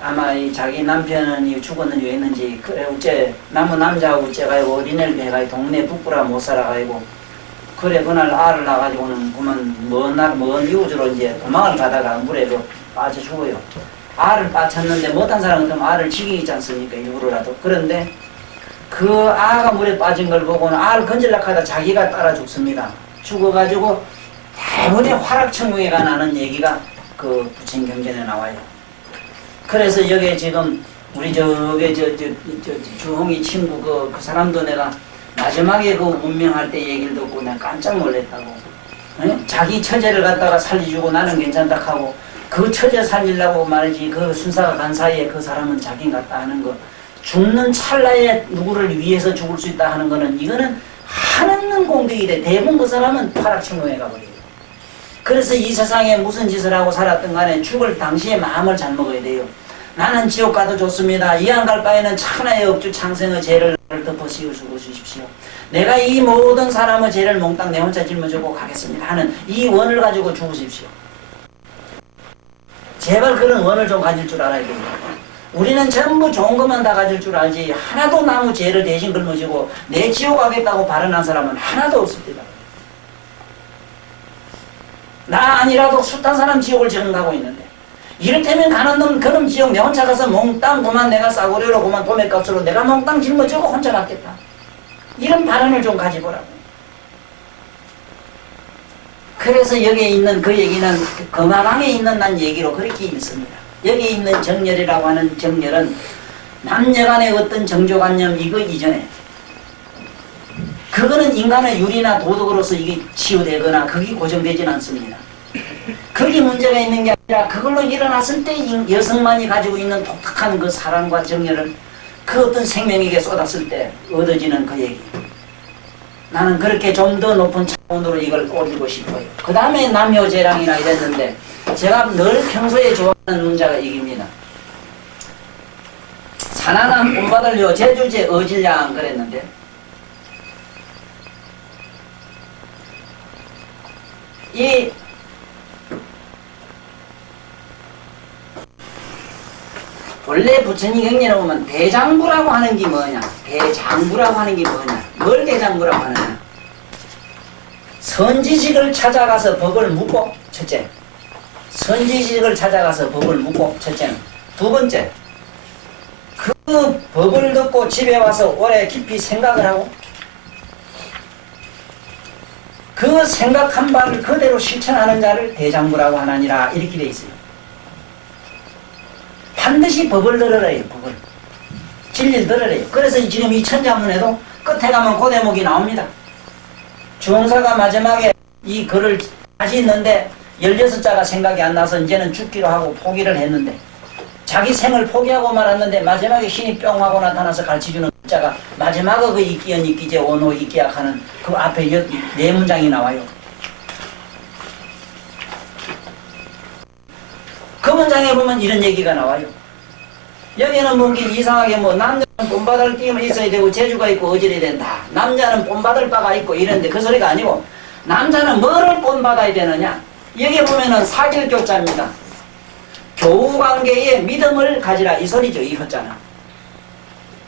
아마 자기 남편이 죽었는지 왜 했는지 그래 어째 남자하고 어째가 어린애를 배가 동네 북부라 못 살아가지고 그래 그날 알을 낳아가지고는 그만 먼 이웃으로 이제 도망을 가다가 물에 빠져 죽어요. 알을 빠쳤는데 못한 사람은 그럼 알을 지키지 않습니까? 일부러라도. 그런데 그 아가 물에 빠진 걸 보고는 알을 건질락 하다 자기가 따라 죽습니다. 죽어가지고 대부분의 화락천국에가 나는 얘기가 그 부친경전에 나와요. 그래서 여기에 지금 우리 주홍이 친구 그 사람도 내가 마지막에 그 운명할 때 얘기를 듣고 내가 깜짝 놀랐다고. 에? 자기 처제를 갖다가 살려주고 나는 괜찮다 하고 그 처제 살리려고 말이지 그 순사가 간 사이에 그 사람은 자기 같다 하는 거 죽는 찰나에 누구를 위해서 죽을 수 있다 하는 거는 이거는 한없는 공덕이래. 대부분 그 사람은 파락천국에 가버려요. 그래서 이 세상에 무슨 짓을 하고 살았든 간에 죽을 당시에 마음을 잘 먹어야 돼요. 나는 지옥 가도 좋습니다. 이왕 갈 바에는 천하의 억주 창생의 죄를 덮어 씌우시고 주십시오. 내가 이 모든 사람의 죄를 몽땅 내 혼자 짊어지고 가겠습니다 하는 이 원을 가지고 죽으십시오. 제발 그런 원을 좀 가질 줄 알아야 됩니다. 우리는 전부 좋은 것만 다 가질 줄 알지 하나도 남의 죄를 대신 짊어지고 내 지옥 가겠다고 발언한 사람은 하나도 없습니다. 나 아니라도 숱한 사람 지옥을 지금 가고 있는데 이를테면 가는 놈 그놈 지옥 내 혼자 가서 몽땅 그만 내가 싸구려로 그만 도매값으로 내가 몽땅 짊어지고 혼자 갔겠다. 이런 발언을 좀 가지보라고. 그래서 여기에 있는 그 얘기는 금화강에 있는 난 얘기로 그렇게 읽습니다. 여기에 있는 정열이라고 하는 정열은 남녀간의 어떤 정조관념 이거 이전에 그거는 인간의 윤리나 도덕으로서 이게 치유되거나 그게 고정되진 않습니다. 거기 문제가 있는 게 아니라 그걸로 일어났을 때 여성만이 가지고 있는 독특한 그 사랑과 정열을 그 어떤 생명에게 쏟았을 때 얻어지는 그 얘기. 나는 그렇게 좀 더 높은 차원으로 이걸 올리고 싶어요. 그 다음에 남효재랑이나 이랬는데 제가 늘 평소에 좋아하는 문자가 이깁니다. 산하남 본받을요 제주제 어질량 그랬는데 이 원래 부처님 경전에 보면 대장부라고 하는 게 뭐냐? 대장부라고 하는 게 뭐냐? 뭘 대장부라고 하느냐? 선지식을 찾아가서 법을 묻고 첫째 선지식을 찾아가서 법을 묻고 첫째는 두 번째 그 법을 듣고 집에 와서 오래 깊이 생각을 하고 그 생각한 바를 그대로 실천하는 자를 대장부라고 하나니라 이렇게 돼 있어요. 반드시 법을 들어야 해요. 법을. 진리를 들어야 해요. 그래서 지금 이 천자문에도 끝에 가면 그 대목이 나옵니다. 주홍사가 마지막에 이 글을 다시 읽는데 16자가 생각이 안 나서 이제는 죽기로 하고 포기를 했는데 자기 생을 포기하고 말았는데 마지막에 신이 뿅 하고 나타나서 가르쳐주는 자가 마지막에 그 이끼연 이끼제 원호 이끼약하는 그 앞에 네 문장이 나와요. 그 문장에 보면 이런 얘기가 나와요. 여기는 뭔가 이상하게 뭐 남자는 본받을 띠임이 있어야 되고 재주가 있고 어질이 된다. 남자는 본받을 바가 있고 이런데 그 소리가 아니고 남자는 뭐를 본받아야 되느냐. 여기 보면은 사길교자입니다. 교우관계에 믿음을 가지라 이 소리죠. 이 효자는.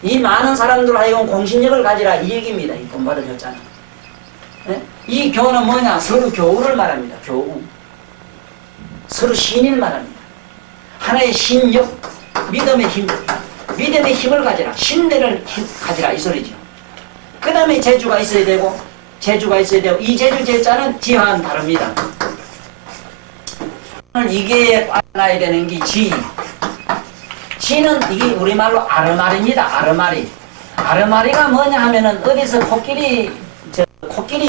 이 많은 사람들 하여금 공신력을 가지라 이 얘기입니다. 이 본받을 효자는. 네? 이 교는 뭐냐. 서로 교우를 말합니다. 교우. 서로 신인 말합니다. 하나의 신력, 믿음의 힘, 믿음의 힘을 가지라, 신뢰를 가지라 이 소리죠. 그 다음에 재주가 있어야 되고, 이 재주 제자는 지하는 다릅니다. 이게 알아야 되는 게 지. 지는 이게 우리말로 아르마리입니다. 아르마리. 아르마리가 뭐냐 하면은 어디서 코끼리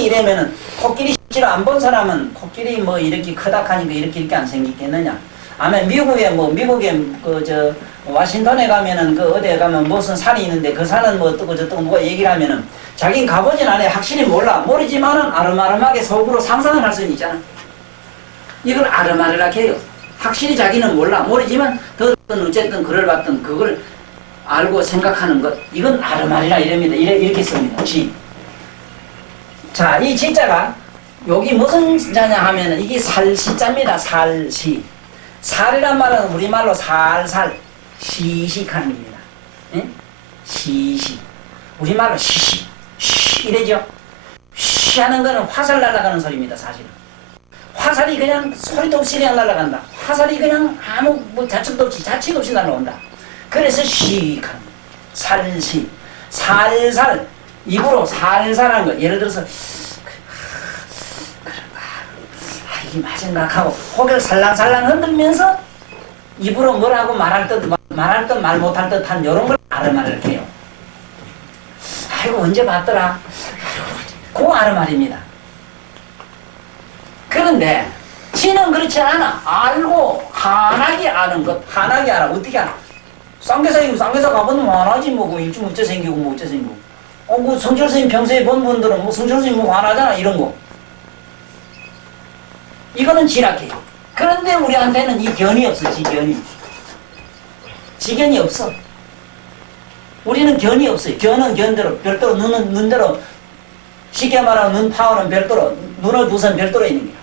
이래면은 코끼리 실제로 안 본 사람은 코끼리 뭐 이렇게 크다 하니까 이렇게 안 생기겠느냐. 아마 미국에 와싱턴에 가면은 그 어디에 가면 무슨 산이 있는데 그 산은 뭐 어떻고 저떻고 누가 얘기를 하면은 자기는 가보진 않아요. 확실히 모르지만은 아름아름하게 속으로 상상을 할 수는 있잖아. 이걸 아르마르라 해요. 확실히 자기는 모르지만 어쨌든 글을 봤든 그걸 알고 생각하는 것, 이건 아르말이라 이럽니다. 이렇게 씁니다. 지. 자, 이 지자가 여기 무슨 자냐 하면은 이게 살시자입니다. 살시. 살이란 말은 우리말로 살살 시식하는 겁니다. 예? 시시. 우리말로 시시. 쉬 이래죠. 쉬 하는 거는 화살 날아가는 소리입니다. 사실은. 화살이 그냥 소리도 없이 그냥 날아간다. 화살이 그냥 아무 자측도 없이 날아온다. 그래서 시익한 살시. 살살. 입으로 살살 하는 거. 예를 들어서 이게 맞은가 하고 고개를 살랑살랑 흔들면서 입으로 뭐라고 말할 듯 말 못할 듯한 이런 걸 아르말을 해요. 아이고 언제 봤더라. 그거 아르말입니다. 그런데 지는 그렇지 않아. 알고 환하게 아는 것. 환하게 알아. 어떻게 알아? 쌍계사이고 쌍계사 가보면 환하지 뭐. 일좀 어째 생기고 뭐 어째 생기고. 뭐 성철 스님 평소에 본 분들은 뭐 성철 스님 뭐 환하잖아 이런 거. 이거는 지락해요. 그런데 우리한테는 이 견이 없어. 지견이 없어. 우리는 견이 없어요. 견은 견대로, 별도로, 눈은 눈대로, 쉽게 말하면 눈 파워는 별도로, 눈을 부선 별도로 있는 거야.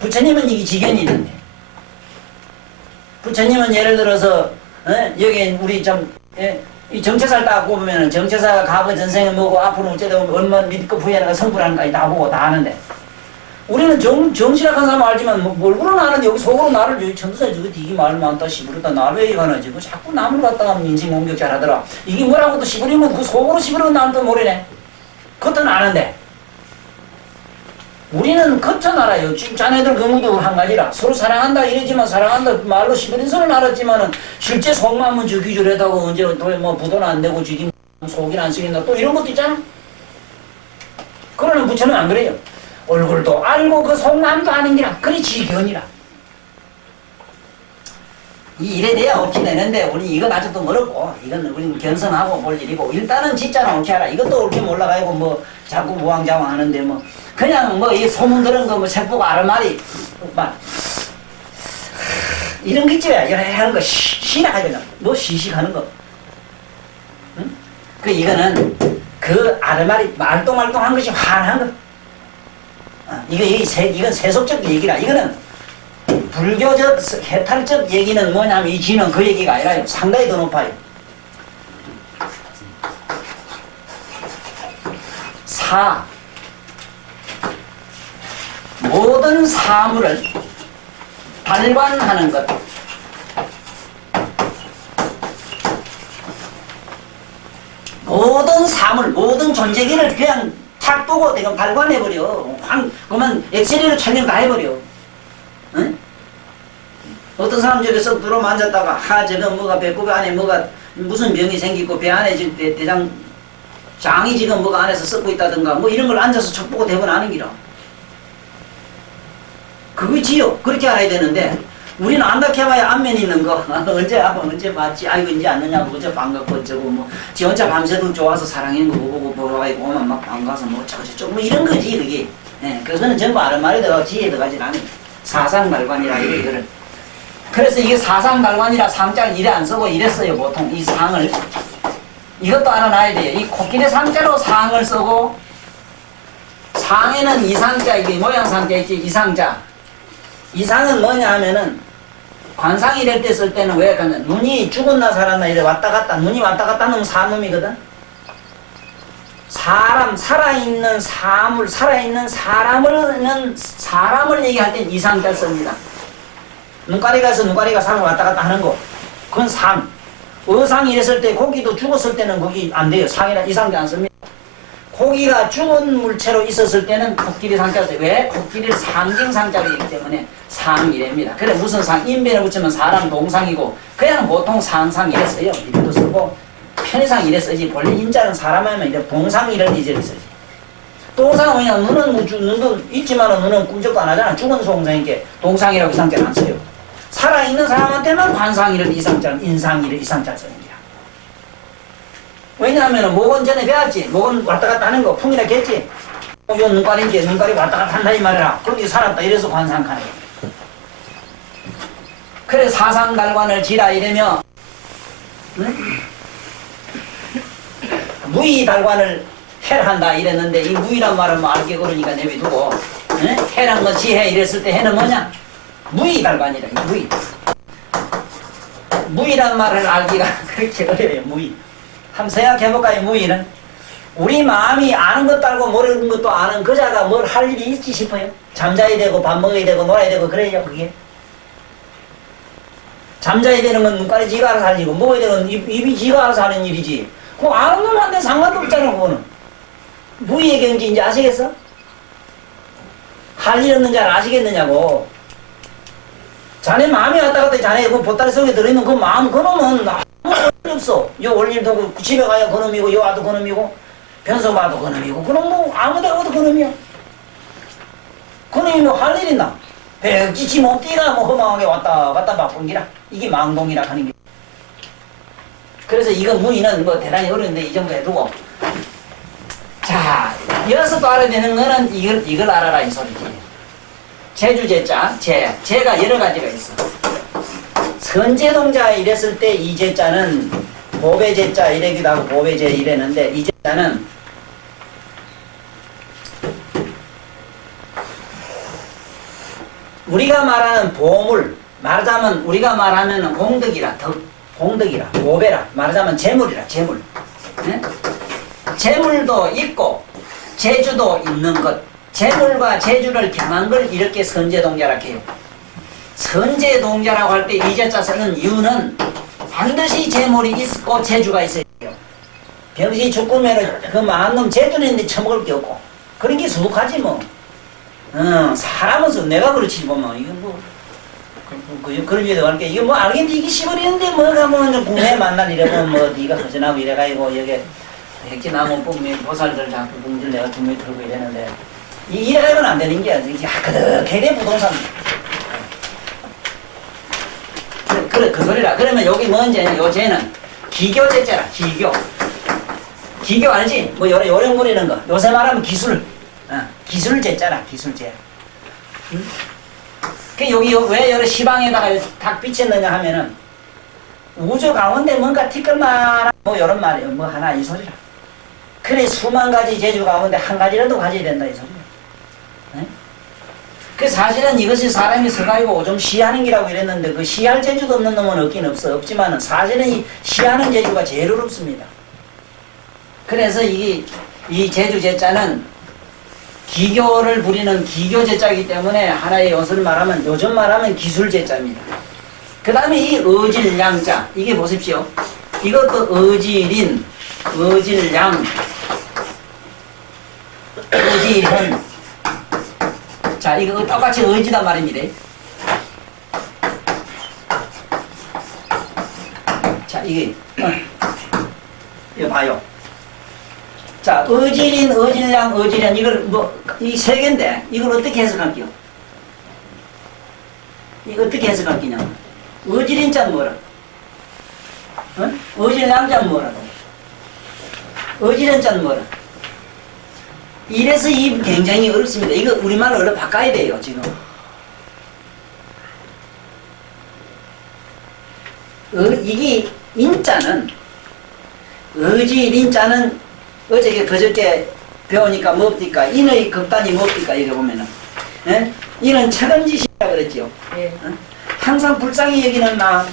부처님은 이게 지견이 있는데. 부처님은 예를 들어서, 여기 우리 이 정체사를 딱 보면은 정체사가 과거 전생에 뭐고 앞으로 어쩌다 얼마 믿고 부여하는가 성불하는가 다 보고 다 아는데. 우리는 정신학한 사람 알지만 얼굴은 아는데 여기 속으로 나를 여기 천도사 저거 이게 말 많다 시부르다 나를 왜 이거나 지고 자꾸 남을 갖다가 인신 공격 잘하더라. 이게 뭐라고도 시부리면 그 속으로 시부르는 나도 모르네. 겉은 아는데. 우리는 겉은 알아요. 지금 자네들 경우도 한 가지라. 서로 사랑한다 이러지만 사랑한다 말로 시부린 소리는 알았지만은 실제 속마음은 저기저래다고 언제 뭐 부도는 안 되고 지금 속이는 안 쓰긴다 또 이런 것도 있잖아. 그러는 부처는 안 그래요. 얼굴도 알고 그 속마음도 아는 기라. 그래 지견이라. 이래 돼야 옳게 되는데 우리 이건 아직도 멀었고 이건 우리는 견성하고 볼 일이고 일단은 진짜는 옳게 알아. 이것도 옳게 몰라가지고 뭐 자꾸 무왕자왕 하는데 뭐 그냥 뭐 이 소문 들은 거 뭐 책보고 아르말이 막 이런 거 있지 왜 이래 하는 거 시나 하잖아. 뭐 시식하는 거. 응? 그 이거는 그 아르말이 말똥말똥한 것이 환한 거. 이건 세속적 얘기라. 이거는 불교적, 해탈적 얘기는 뭐냐면 이 지는 그 얘기가 아니라요. 상당히 더 높아요. 사. 모든 사물을 발관하는 것. 모든 사물, 모든 존재기를 그냥 탁 보고 내가 발관해버려. 그러면 엑셀리로 촬영 다 해버려. 응? 어떤 사람 저기서 들어 만졌다가 저거 뭐가 배꼽 안에 뭐가 무슨 병이 생기고 배 안에 지금 대장 장이 지금 뭐가 안에서 썩고 있다든가 뭐 이런 걸 앉아서 척 보고 대본 아는 기라. 그거지요. 그렇게 알아야 되는데 우리는 안다케 봐야 안면 있는 거 언제 하고 언제 봤지 아이고 언제 안느냐고 어째 반갑고 어쩌고 뭐 지 혼자 밤새도록 좋아서 사랑하는 거 보고 보러가지고 오면 막 반가워서 뭐 어쩌고 뭐 이런 거지 그게. 예, 그거는 전부 아르말에 들어가 지혜에 들어가지 않아요. 사상발관이라 이거를. 그래서 이게 사상발관이라 상자를 이래 안 쓰고 이래 써요 보통 이 상을. 이것도 알아놔야 돼요. 이 코끼리 상자로 상을 쓰고 상에는 이상자 이게 모양상자 있지 이상자. 이상은 뭐냐 하면은 관상 이럴 때 쓸 때는 왜 그러냐 눈이 죽었나 살았나 이래 왔다 갔다 눈이 왔다 갔다 하면 사놈이거든. 사람 살아있는 사물 살아있는 사람을 얘기할 땐 이상자 씁니다. 눈가리가 있어 눈가리가 사람 왔다 갔다 하는 거 그건 상. 어상 이랬을 때 고기도 죽었을 때는 거기 안 돼요. 상이라 이상자 안 씁니다. 고기가 죽은 물체로 있었을 때는 코끼리 상자를 써요. 왜? 코끼리를 상징상자이기 때문에 상이랍니다. 그래 무슨 상? 인변에 붙이면 사람 동상이고 그냥 보통 상상 이래 써요. 이래도 쓰고 편의상 이래 쓰지. 본래 인자는 사람 하면 이래 동상 이런 이제를 쓰지. 동상은 뭐냐 눈도 있지만 눈은 꿈쩍도 안 하잖아. 죽은 동상이니까 동상이라고 이상자를 안 써요. 살아있는 사람한테는 관상이를 이상자는 인상이를 이상자를 쓰는 거야. 왜냐하면 목은 전에 배웠지. 목은 왔다 갔다 하는 거 풍이라 했지. 요 눈깔인데 눈깔이 왔다 갔다 한다 이 말이라. 그렇게 살았다 이래서 관상카네. 그래 사상달관을 지라 이러면 응? 무의달관을 해한다 이랬는데 이 무의란 말은 뭐 알게 그러니까 내비두고 응? 해란 거 지해 이랬을 때 해는 뭐냐? 무의달관이라 무의. 무의란 말을 알기가 그렇게 어려워요. 무의. 한번 생각해볼까요? 무의는 우리 마음이 아는 것도 알고 모르는 것도 아는 그자가 뭘 할 일이 있지 싶어요. 잠자야 되고 밥 먹어야 되고 놀아야 되고 그래요. 그게 잠자야 되는 건 눈깔이 지가 알아서 할 일이고 먹어야 되는 건 입이 지가 알아서 하는 일이지. 그거 아는 놈한테 상관도 없잖아. 그거는 무의의 경지 이제 아시겠어? 할 일 없는 자를 아시겠느냐고. 자네 마음이 왔다 갔다 자네 그 보따리 속에 들어있는 그 마음 그놈은 아무 일 없어. 요 올림도 집에 가야 그놈이고 요 와도 그놈이고 변소 봐도 그놈이고 그놈 뭐 아무 데가 가도 그놈이야. 그놈이 뭐 할 일 있나? 백지치 못 뛰나 뭐 허망하게 왔다 갔다 바쁜 기라. 이게 망동이라 하는 게. 그래서 이건 무의는 뭐 대단히 어려운데 이 정도 해두고. 자, 여기서 또 알아야 되는 거는 이걸 알아라 이 소리지. 제주제자, 제가 여러 가지가 있어. 선제동자 이랬을 때 이 제자는 보배제자 이래기도 하고 보배제 이랬는데 이 제자는 우리가 말하는 보물, 말하자면 우리가 말하면 공덕이라, 공덕이라, 보배라, 말하자면 재물이라, 재물. 네? 재물도 있고 재주도 있는 것. 재물과 재주를 겸한 걸 이렇게 선제동자라 해요. 선제동자라고 할 때 이 제자 쓰는 이유는 반드시 재물이 있고 재주가 있어야 돼요. 병시 죽으면 그 마음놈 재주는 있는데 처먹을 게 없고 그런 게 수북하지 뭐. 사람은 내가 그렇지 뭐 이거 뭐 그런 얘기도 할게. 이거 뭐 알겠는데 이게 시버리는데 뭐가 뭐 궁에 만날 이러면 뭐 네가 허전하고 이래가지고 여기 백지나무 뿜면 보살들 자꾸 봉지를 내가 두명이 들고 이랬는데 이래가지고는 안 되는 게 아니지. 그득해대 부동산. 그래 그 소리라. 그러면 여기 뭔지냐? 요 쟤는 기교제자라. 기교 알지? 뭐 요령 부리는 거. 요새 말하면 기술. 기술제자라. 기술제. 응? 그 여기 왜 여러 시방에다가 딱 비쳤느냐 하면은 우주 가운데 뭔가 티끌만한 뭐 요런 말이에요. 뭐 하나 이 소리라. 그래 수만 가지 재주 가운데 한 가지라도 가져야 된다 이 소리야. 네? 그 사실은 이것이 사람이 서가지고 좀 시하는 기라고 이랬는데 그 시할 재주도 없는 놈은 없긴 없지만은 사실은 이 시하는 재주가 제일 어렵습니다. 그래서 이 재주 제자는 기교를 부리는 기교 제자이기 때문에 하나의 요소를 말하면 요즘 말하면 기술 제자입니다. 그 다음에 이 어질량자 이게 보십시오. 이것도 어질인, 어질량, 어질현. 자, 이거 똑같이 어지단 말입니다. 자, 이게 이거 봐요. 자, 어질인, 어질량, 어질현 이걸 뭐 이 세 개인데 이걸 어떻게 해석할게요? 이거 어떻게 해석할 거냐? 어질인 자는 뭐라? 어질량 자는 뭐라고? 어질현 자는 뭐라? 이래서 이 굉장히 어렵습니다. 이거 우리말로 얼른 바꿔야 돼요, 지금. 이게 인자는 어질인자는 어저께 그저께 배우니까 뭡니까? 인의 극단이 뭡니까? 이거 보면은 예? 이는 책임지시라 그랬지요. 예. 항상 불쌍히 여기는 마음,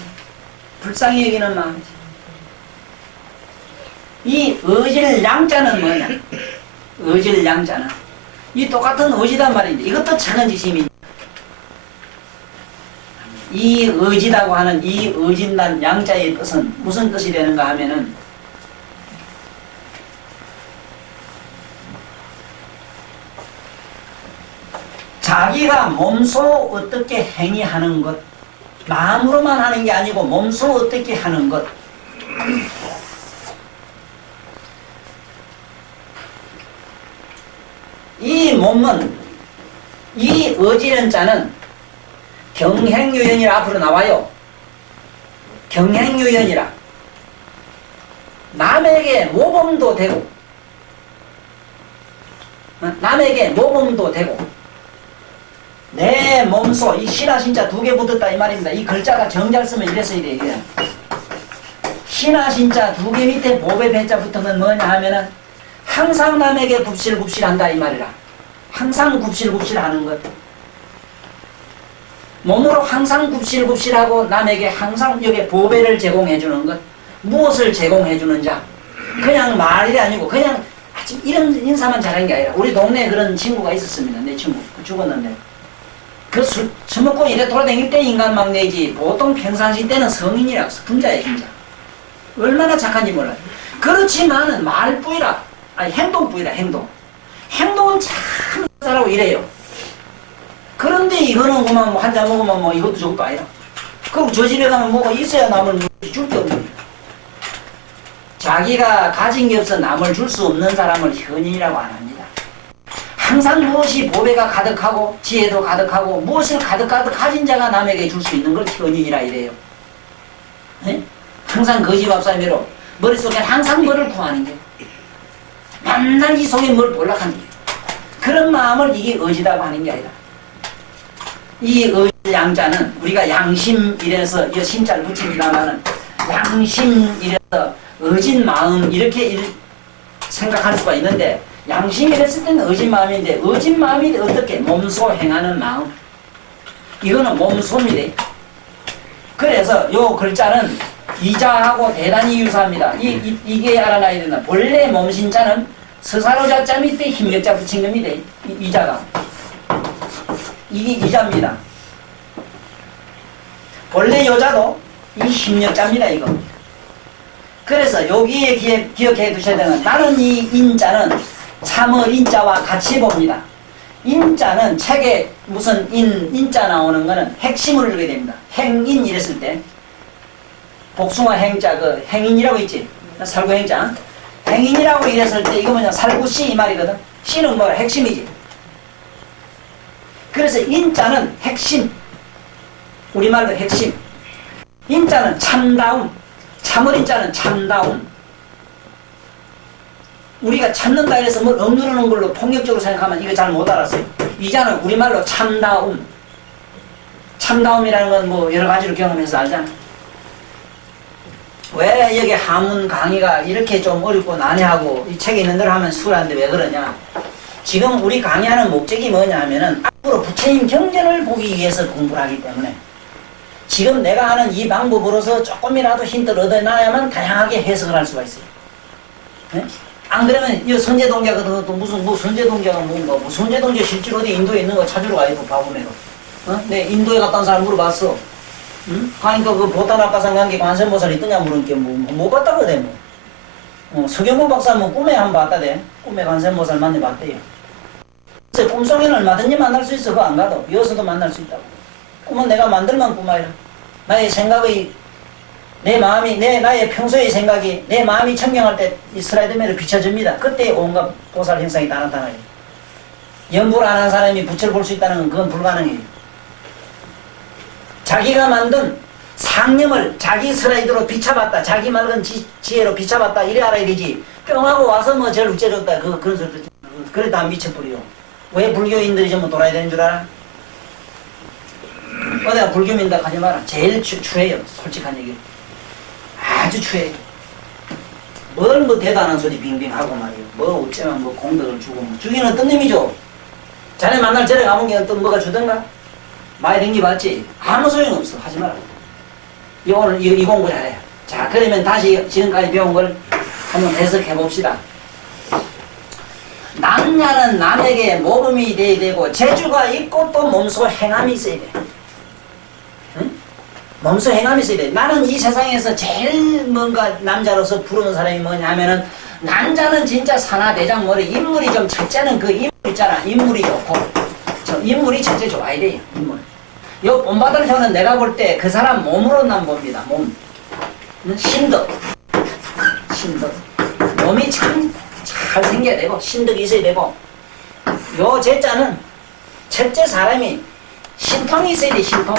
불쌍히 여기는 마음. 이 어질량자는 뭐냐? 어질량자는 이 똑같은 어지단 말인데 이것도 책임지심이. 이 어지다고 하는 이 어진단 양자의 뜻은 무슨 뜻이 되는가 하면은 자기가 몸소 어떻게 행위하는 것, 마음으로만 하는 게 아니고 몸소 어떻게 하는 것. 이 몸은, 이 어지른 자는 경행유연이라 앞으로 나와요. 경행유연이라. 남에게 모범도 되고, 남에게 모범도 되고 내 몸소 이 신하 신자 두 개 붙었다 이 말입니다. 이 글자가 정잘 쓰면 이래서 이래 이게. 신하 신자 두 개 밑에 보배 배자 붙으면 뭐냐 하면은 항상 남에게 굽실굽실한다 이 말이라. 항상 굽실굽실하는 것. 몸으로 항상 굽실굽실하고 남에게 항상 여기 보배를 제공해 주는 것. 무엇을 제공해 주는 자. 그냥 말이 아니고 그냥 이런 인사만 잘한 게 아니라 우리 동네에 그런 친구가 있었습니다. 내 친구 죽었는데 그 술 처먹고 이래 돌아다닐 때 인간 막내지 보통 평상시 때는 성인이라고 분자예요 진짜. 얼마나 착한지 몰라요. 그렇지만은 말뿌이라 아니 행동뿌이라 행동은 참 잘하고 이래요. 그런데 이거는 그만 뭐 한 잔 먹으면 뭐 이것도 저것도 아니라 그럼 저 집에 가면 뭐가 있어야 남을 줄 게 없는 거예요. 자기가 가진 게 없어 남을 줄 수 없는 사람을 현인이라고 안 합니다. 항상 무엇이 보배가 가득하고 지혜도 가득하고 무엇을 가득 가진 자가 남에게 줄 수 있는 걸 현인이라 이래요. 네? 항상 거지밥상으로 머릿속에 항상 뭐를 구하는 게 맨날 이 속에 뭘 몰락하는 게 그런 마음을 이게 의지라고 하는 게 아니라 이 의지 양자는 우리가 양심 이래서 이 심자를 붙입니다마는 양심 이래서 의진 마음 이렇게 생각할 수가 있는데 양심이 됐을 때는 의진 마음인데 의진 마음이 어떻게 몸소 행하는 마음 이거는 몸소입니다. 그래서 요 글자는 이자하고 대단히 유사합니다. 이게 알아놔야 된다. 본래 몸신자는 서사로자자 밑에 힘력자 붙인 겁니다. 이자가 이게 이자입니다. 본래 여자도 이 힘력자입니다. 이거. 그래서 여기에 기억해 두셔야 되는 나는 이 인자는 참을 인자와 같이 봅니다. 인자는 책에 무슨 인자 나오는 거는 핵심을 주게 됩니다. 행인 이랬을 때 복숭아 행자 그 행인이라고 있지. 살구 행자. 행인이라고 이랬을 때 이거 뭐냐 살구씨 이 말이거든. 씨는 뭐라 핵심이지. 그래서 인자는 핵심. 우리말로 핵심. 인자는 참다움. 참을 인자는 참다움. 우리가 참는다 해서 뭘 억누르는 걸로 폭력적으로 생각하면 이거 잘 못 알았어요. 이자는 우리말로 참다움. 참다움이라는 건 뭐 여러 가지로 경험해서 알잖아. 왜 여기 하문 강의가 이렇게 좀 어렵고 난해하고 이 책에 있는 대로 하면 수월한데 왜 그러냐. 지금 우리 강의하는 목적이 뭐냐 하면은 앞으로 부처님 경전을 보기 위해서 공부를 하기 때문에 지금 내가 하는 이 방법으로서 조금이라도 힌트를 얻어놔야만 다양하게 해석을 할 수가 있어요. 네? 안 그러면 이 선제동자가 또 무슨 선제동자가 뭔가 선제동자 실제로 어디 인도에 있는 거 찾으러 가야 돼 바보매로. 내 인도에 갔다 온 사람 물어봤어. 응? 그러니까 그 보타나카산 관계 관세음보살 있더냐 물은 게 못 봤다고 그래 뭐. 서경문 박사 뭐 꿈에 한 번 봤다대. 꿈에 관세음보살 만나봤대요. 그래서 꿈속에는 얼마든지 만날 수 있어. 그거 안 가도 여기서도 만날 수 있다고. 꿈은 내가 만들만 꿈 아니라 나의 생각의 내 마음이 나의 평소의 생각이 내 마음이 청명할 때 이 슬라이드매로 비춰집니다. 그때 온갖 보살 현상이 다 나타나요. 연구를 안 한 사람이 부처를 볼 수 있다는 건 그건 불가능해요. 자기가 만든 상념을 자기 슬라이드로 비춰봤다. 자기 맑은 지혜로 비춰봤다. 이래 알아야 되지. 뿅하고 와서 뭐 저를 우째줬다. 그런 소리 듣지. 그래 다 미쳐버려. 왜 불교인들이 전부 돌아야 되는 줄 알아? 어디가 불교민다 하지 마라. 제일 추해요. 솔직한 얘기. 아주 추해요. 뭘 뭐 대단한 소리 빙빙 하고 말이에요. 뭐 어쩌면 뭐 공덕을 주고 뭐 주기는 어떤 놈이죠. 자네 만날 절에 가본 게 어떤 뭐가 주던가? 많이 댕기 봤지? 아무 소용없어. 하지 마라. 오늘 이 공부 잘해. 자, 그러면 다시 지금까지 배운 걸 한번 해석해 봅시다. 남자는 남에게 모범이 돼야 되고 재주가 있고 또 몸소 행함이 있어야 돼. 응? 몸소 행함이 있어야 돼. 나는 이 세상에서 제일 뭔가 남자로서 부르는 사람이 뭐냐면은 남자는 진짜 산하대장 머리 인물이 좀 첫째는 그 인물 있잖아. 인물이 좋고 저 인물이 첫째 좋아야 돼요. 인물. 요 본받을 혀는 내가 볼 때 그 사람 몸으로만 봅니다. 몸. 신덕. 몸이 참 잘 생겨야 되고 신덕이 있어야 되고 요 제자는 첫째 사람이 신통이 있어야 돼. 신통.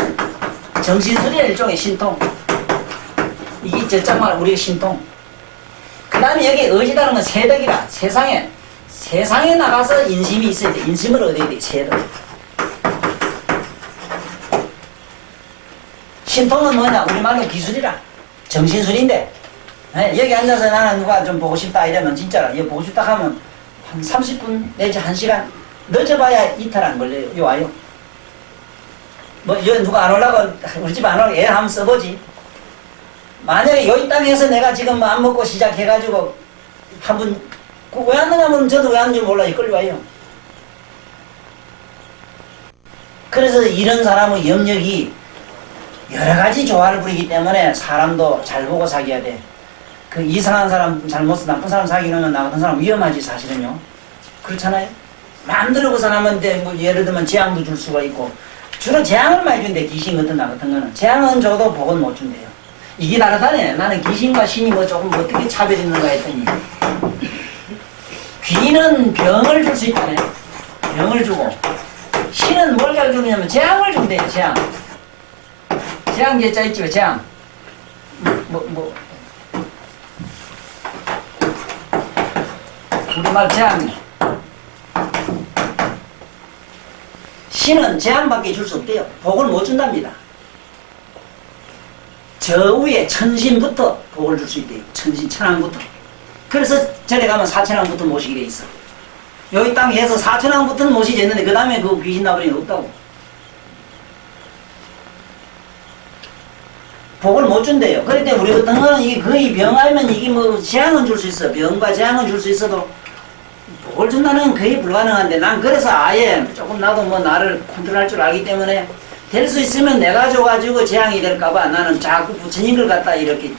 정신술이야 일종의 신통. 이게 제자만 우리의 신통. 그 다음에 여기 의지다는 건 세덕이라 세상에 세상에 나가서 인심이 있어야 돼. 인심을 얻어야 돼. 제도. 신통은 뭐냐? 우리말로 기술이라. 정신술인데. 여기 앉아서 나는 누가 좀 보고 싶다 이러면 진짜라. 이거 보고 싶다 하면 한 30분 내지 1시간 늦어봐야 이틀 안 걸려요. 요 와요. 뭐 여기 누가 안 오려고 우리 집 안 오려고 애 한번 써보지. 만약에 여기 땅에서 내가 지금 안 먹고 시작해가지고 한 분 왜 안 나가면 저도 왜 안 줄 몰라 이끌려 와요. 그래서 이런 사람의 영역이 여러 가지 조화를 부리기 때문에 사람도 잘 보고 사귀어야 돼. 그 이상한 사람 잘못 나쁜 사람 사귀는 건 나 같은 사람 위험하지 사실은요. 그렇잖아요. 마음대로 그 사람한테 뭐 예를 들면 재앙도 줄 수가 있고 주로 재앙을 많이 준대. 귀신 같은 나 같은 거는 재앙은 줘도 복은 못 준대요. 이게 다르다네. 나는 귀신과 신이 뭐 조금 어떻게 차별이 있는가 했더니 귀는 병을 줄 수 있다네. 병을 주고 신은 뭘 잘 주느냐면 재앙을 준대요. 재앙. 재앙 계자 있지 왜 재앙. 우리말 재앙. 신은 재앙밖에 줄 수 없대요. 복을 못 준답니다. 저 위에 천신부터 복을 줄 수 있대요. 천신, 천왕부터. 그래서 절에 가면 사천왕부터 모시게 돼 있어. 여기 땅에서 사천왕부터는 모시지 않는데 그 다음에 그 귀신 나버리는 게 없다고. 복을 못 준대요. 그런데 우리 같은 거는 이게 거의 병 알면 이게 뭐 재앙은 줄 수 있어. 병과 재앙은 줄 수 있어도 복을 준다는 건 거의 불가능한데 난 그래서 아예 조금 나도 뭐 나를 컨트롤할 줄 알기 때문에 될 수 있으면 내가 줘가지고 재앙이 될까봐 나는 자꾸 부처님 걸 갖다 이렇게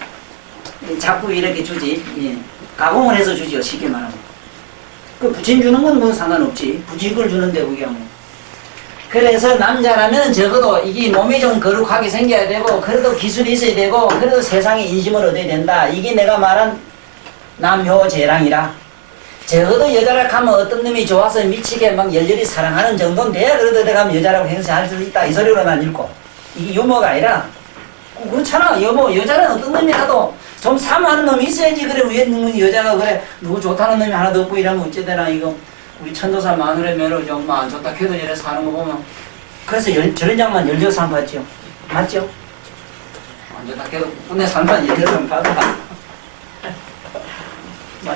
자꾸 이렇게 주지. 예. 가공을 해서 주지요. 쉽게 말하면. 그 부처님 주는 건 뭐 상관없지. 부처님 걸 주는데 그게 뭐. 그래서 남자라면 적어도 이게 몸이 좀 거룩하게 생겨야 되고 그래도 기술이 있어야 되고 그래도 세상에 인심을 얻어야 된다. 이게 내가 말한 남효재랑이라. 적어도 여자라 하면 어떤 놈이 좋아서 미치게 막 열렬히 사랑하는 정도는 돼야 그래도 내가 여자라고 행세할 수 있다. 이 소리로 난 읽고. 이게 유머가 아니라 그렇잖아. 여자는 어떤 놈이라도 좀 사모하는 놈이 있어야지. 그래 왜 누구 여자가 그래 누구 좋다는 놈이 하나도 없고 이러면 어째되나. 이거 우리 천도사 마누라 매로 정말 안 좋다 해도 이래 사는 거 보면 그래서 저런 장만 16상 받죠. 맞죠? 안 좋다 해도 군대 살만 16상 받아.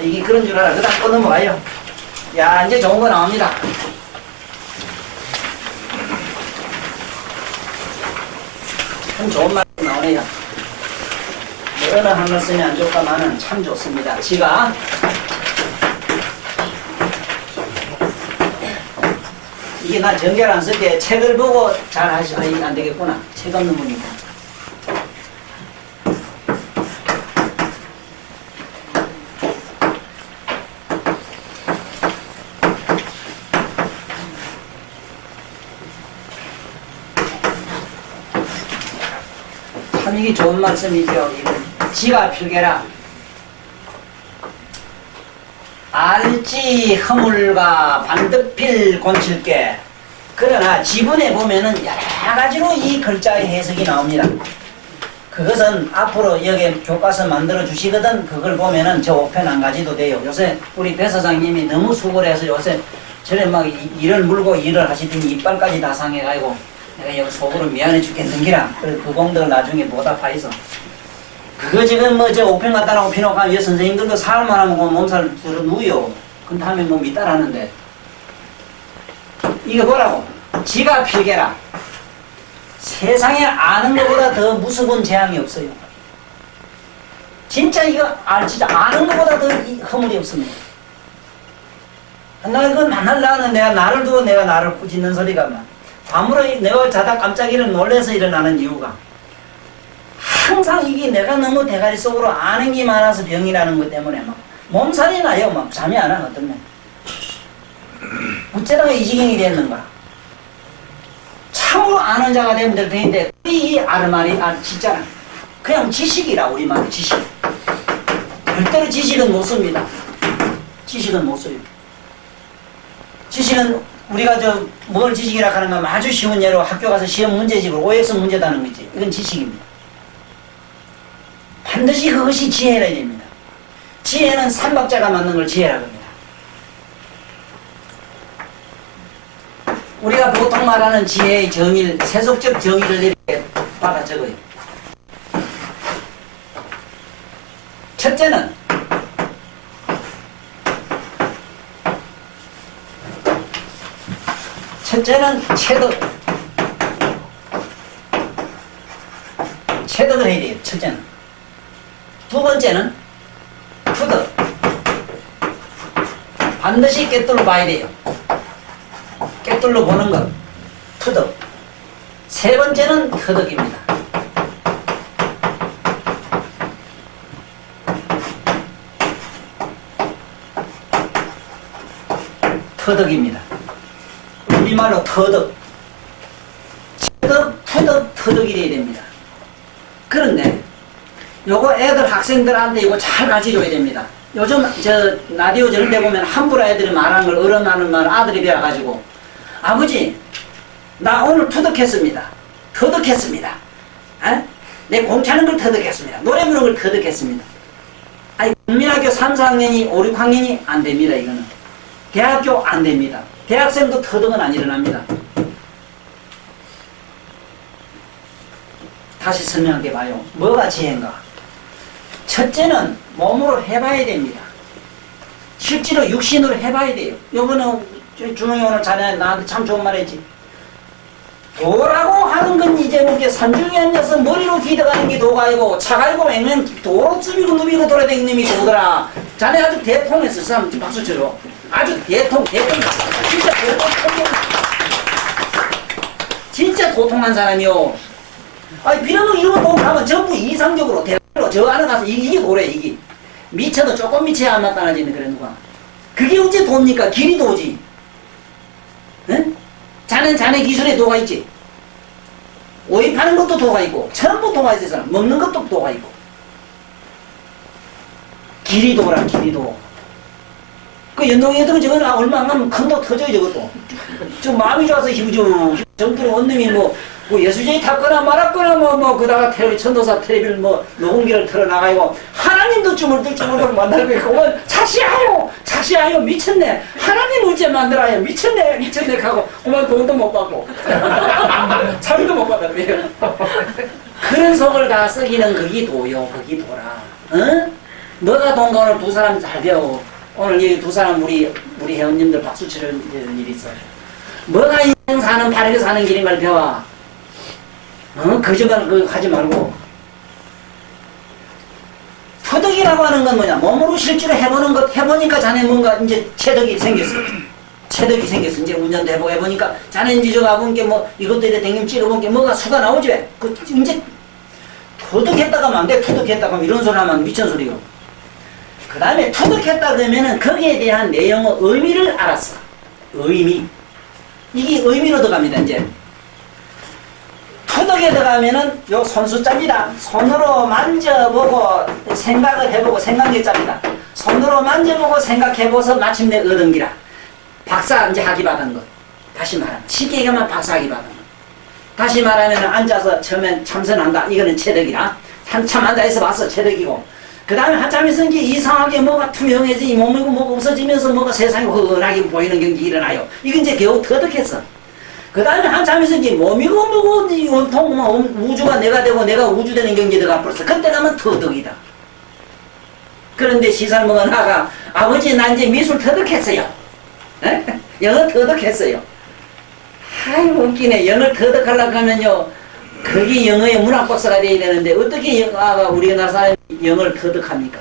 이게 그런 줄 알아. 그다음 또 넘어와요. 야 이제 좋은 거 나옵니다. 참 좋은 말 나오네요. 어느 한 말씀이 안 좋다마는 참 좋습니다. 지가 이게 나 정결 안 쓸게 책을 보고 잘 하시면 이게 안 되겠구나. 책 없는 분이고. 참 이게 좋은 말씀이죠. 지가 필개라. 알지 허물과 반득필 곤칠게. 그러나 지분에 보면은 여러 가지로 이 글자의 해석이 나옵니다. 그것은 앞으로 여기 교과서 만들어 주시거든. 그걸 보면은 저 5편 안 가지도 돼요. 요새 우리 배 사장님이 너무 수고를 해서 요새 저래 막 일을 물고 일을 하시더니 이빨까지 다 상해가지고 내가 여기 속으로 미안해 죽겠는 기라. 그래서 그 공덕을 나중에 보답하이소. 그거 지금 뭐 저 5편 갖다 놓고 피놓고 하면 여 선생님들도 살만 하면 그 몸살 들어 누요. 근데 하면 뭐 밑따라하는데. 이거 뭐라고? 지가 필개라. 세상에 아는 것보다 더 무서운 재앙이 없어요. 진짜 이거 진짜 아는 것보다 더 허물이 없습니다. 나 이거 만날라는 내가 나를 두고 내가 나를 꾸짖는 소리가 막. 밤으로 내가 자다 깜짝이를 놀래서 일어나는 이유가 항상 이게 내가 너무 대가리 속으로 아는 게 많아서 병이라는 것 때문에 막 몸살이 나요. 막 잠이 안 와. 어떤 날. 어쩌다가 이 지경이 됐는가. 참으로 아는 자가 되면 될 텐데 이 아르말이 진짜는 그냥 지식이라. 우리말로 지식. 절대로 지식은 못 씁니다. 지식은 못 써요. 지식은 우리가 뭘 지식이라 하는 건 아주 쉬운 예로 학교 가서 시험 문제집을 OX 문제다는 거지. 이건 지식입니다. 반드시 그것이 지혜라 됩니다. 지혜는 삼박자가 맞는 걸 지혜라고 합니다. 우리가 보통 말하는 지혜의 정의를, 세속적 정의를 이렇게 받아 적어요. 첫째는 체득. 체득을 해야 돼요. 첫째는. 두 번째는 투득. 반드시 꿰뚫어 봐야 돼요. 꿰뚫러 보는 것. 투득. 세 번째는 터득입니다. 터득입니다. 우리말로 터득. 체득, 투득, 터득이 돼야 됩니다. 그런데 요거 애들 학생들한테 이거 잘 가르쳐줘야 됩니다. 요즘 저 라디오 저런 데 보면 함부로 애들이 말하는 걸 어른하는 말 아들이 배워가지고 아버지 나 오늘 터득했습니다. 터득했습니다. 에? 내 공차는 걸 터득했습니다. 노래 부르는 걸 터득했습니다. 아니 국민학교 3, 4학년이 5, 6학년이 안 됩니다. 이거는. 대학교 안 됩니다. 대학생도 터득은 안 일어납니다. 다시 설명해 봐요. 뭐가 지혜인가? 첫째는 몸으로 해봐야 됩니다. 실제로 육신으로 해봐야 돼요. 요거는 준홍이 오늘 자네 나한테 참 좋은 말 했지. 도라고 하는 건 이제 그렇게 산중에 앉아서 머리로 기대가는 게 도가 아니고 차가이고 맹면 도로 쯤이고 누비고 돌아다니는 놈이 도더라. 자네 아주 대통했어. 사람 박수 쳐줘. 아주 대통. 진짜 대통. 진짜 도통한 사람이요. 아니 비록 이런 거 가면 전부 이상적으로 대로 저 안에 가서 이게 도래 이게. 미쳐도 조금 미쳐야 안 나타나지는 그런 거야. 그게 어째 돕니까? 길이 도지. 응? 자네 기술에 도가 있지. 오입하는 것도 도가 있고 전부 도가 있어 사람. 먹는 것도 도가 있고. 길이 도라 길이 도. 그 연동이들은 저거는 얼마 안 가면 큰 도 터져요 저것도. 좀 마음이 좋아서 희부죠. 정들은 원님이 뭐 예수쟁이 탔거나 말았거나 그다가 천도사 텔레비를 녹음기를 틀어나가고 하나님도 춤을 만들고 있고 자시하요 미쳤네 하나님 어째 만들어요 미쳤네 하고 그만 돈도 못 받고 차비도 못 받았대요. 그런 속을 다 썩이는 그게 도요. 그게 도라. 어? 너가 돈가 오늘 두 사람 잘 배워. 오늘 이 두 사람 우리 회원님들 박수 치는 일이 있어. 뭐가 인생 사는 바르게 사는 길인 걸 배워. 거짓말 하지 말고. 터득이라고 하는 건 뭐냐? 몸으로 실제로 해보는 것, 해보니까 자네 뭔가 이제 체득이 생겼어. 체득이 생겼어. 이제 운전도 해보니까 자네 이제 저 가본 게 이것도 이래 댕김 찌르본 게 뭐가 수가 나오지 왜? 이제 터득했다가 하면 안 돼. 터득했다가 하면 이런 소리 하면 미친 소리요. 그 다음에 터득했다 그러면은 거기에 대한 내용의 의미를 알았어. 의미. 이게 의미로 들어갑니다, 이제. 터득에 들어가면은 요 손수자입니다. 손으로 만져보고 생각을 해보고 생각력자입니다. 손으로 만져보고 생각해보서 마침내 얻은 기라. 박사 이제 학위 받은 것. 다시 말하면 쉽게 얘기하면 박사 학위 받은 것. 다시 말하면 앉아서 처음엔 참선한다. 이거는 체득이라. 한참 앉아있어 봤어. 체득이고. 그 다음에 한참 있으면 이제 이상하게 뭐가 투명해지 이 몸이고 뭐가 없어지면서 뭐가 세상이 훤하게 보이는 경기 일어나요. 이건 이제 겨우 터득했어. 그 다음에 한참 있으면 이제 몸이고 뭐고 온통 우주가 내가 되고 내가 우주 되는 경기가 벌써 그때 가면 터득이다. 그런데 시살모가 나가 아버지 나 이제 미술 터득했어요. 에? 영어 터득했어요. 아이고 웃기네. 영어를 터득하려고 하면요. 그게 영어의 문학 박사가 돼야 되는데 어떻게 우리나라 사람이 영어를 터득합니까?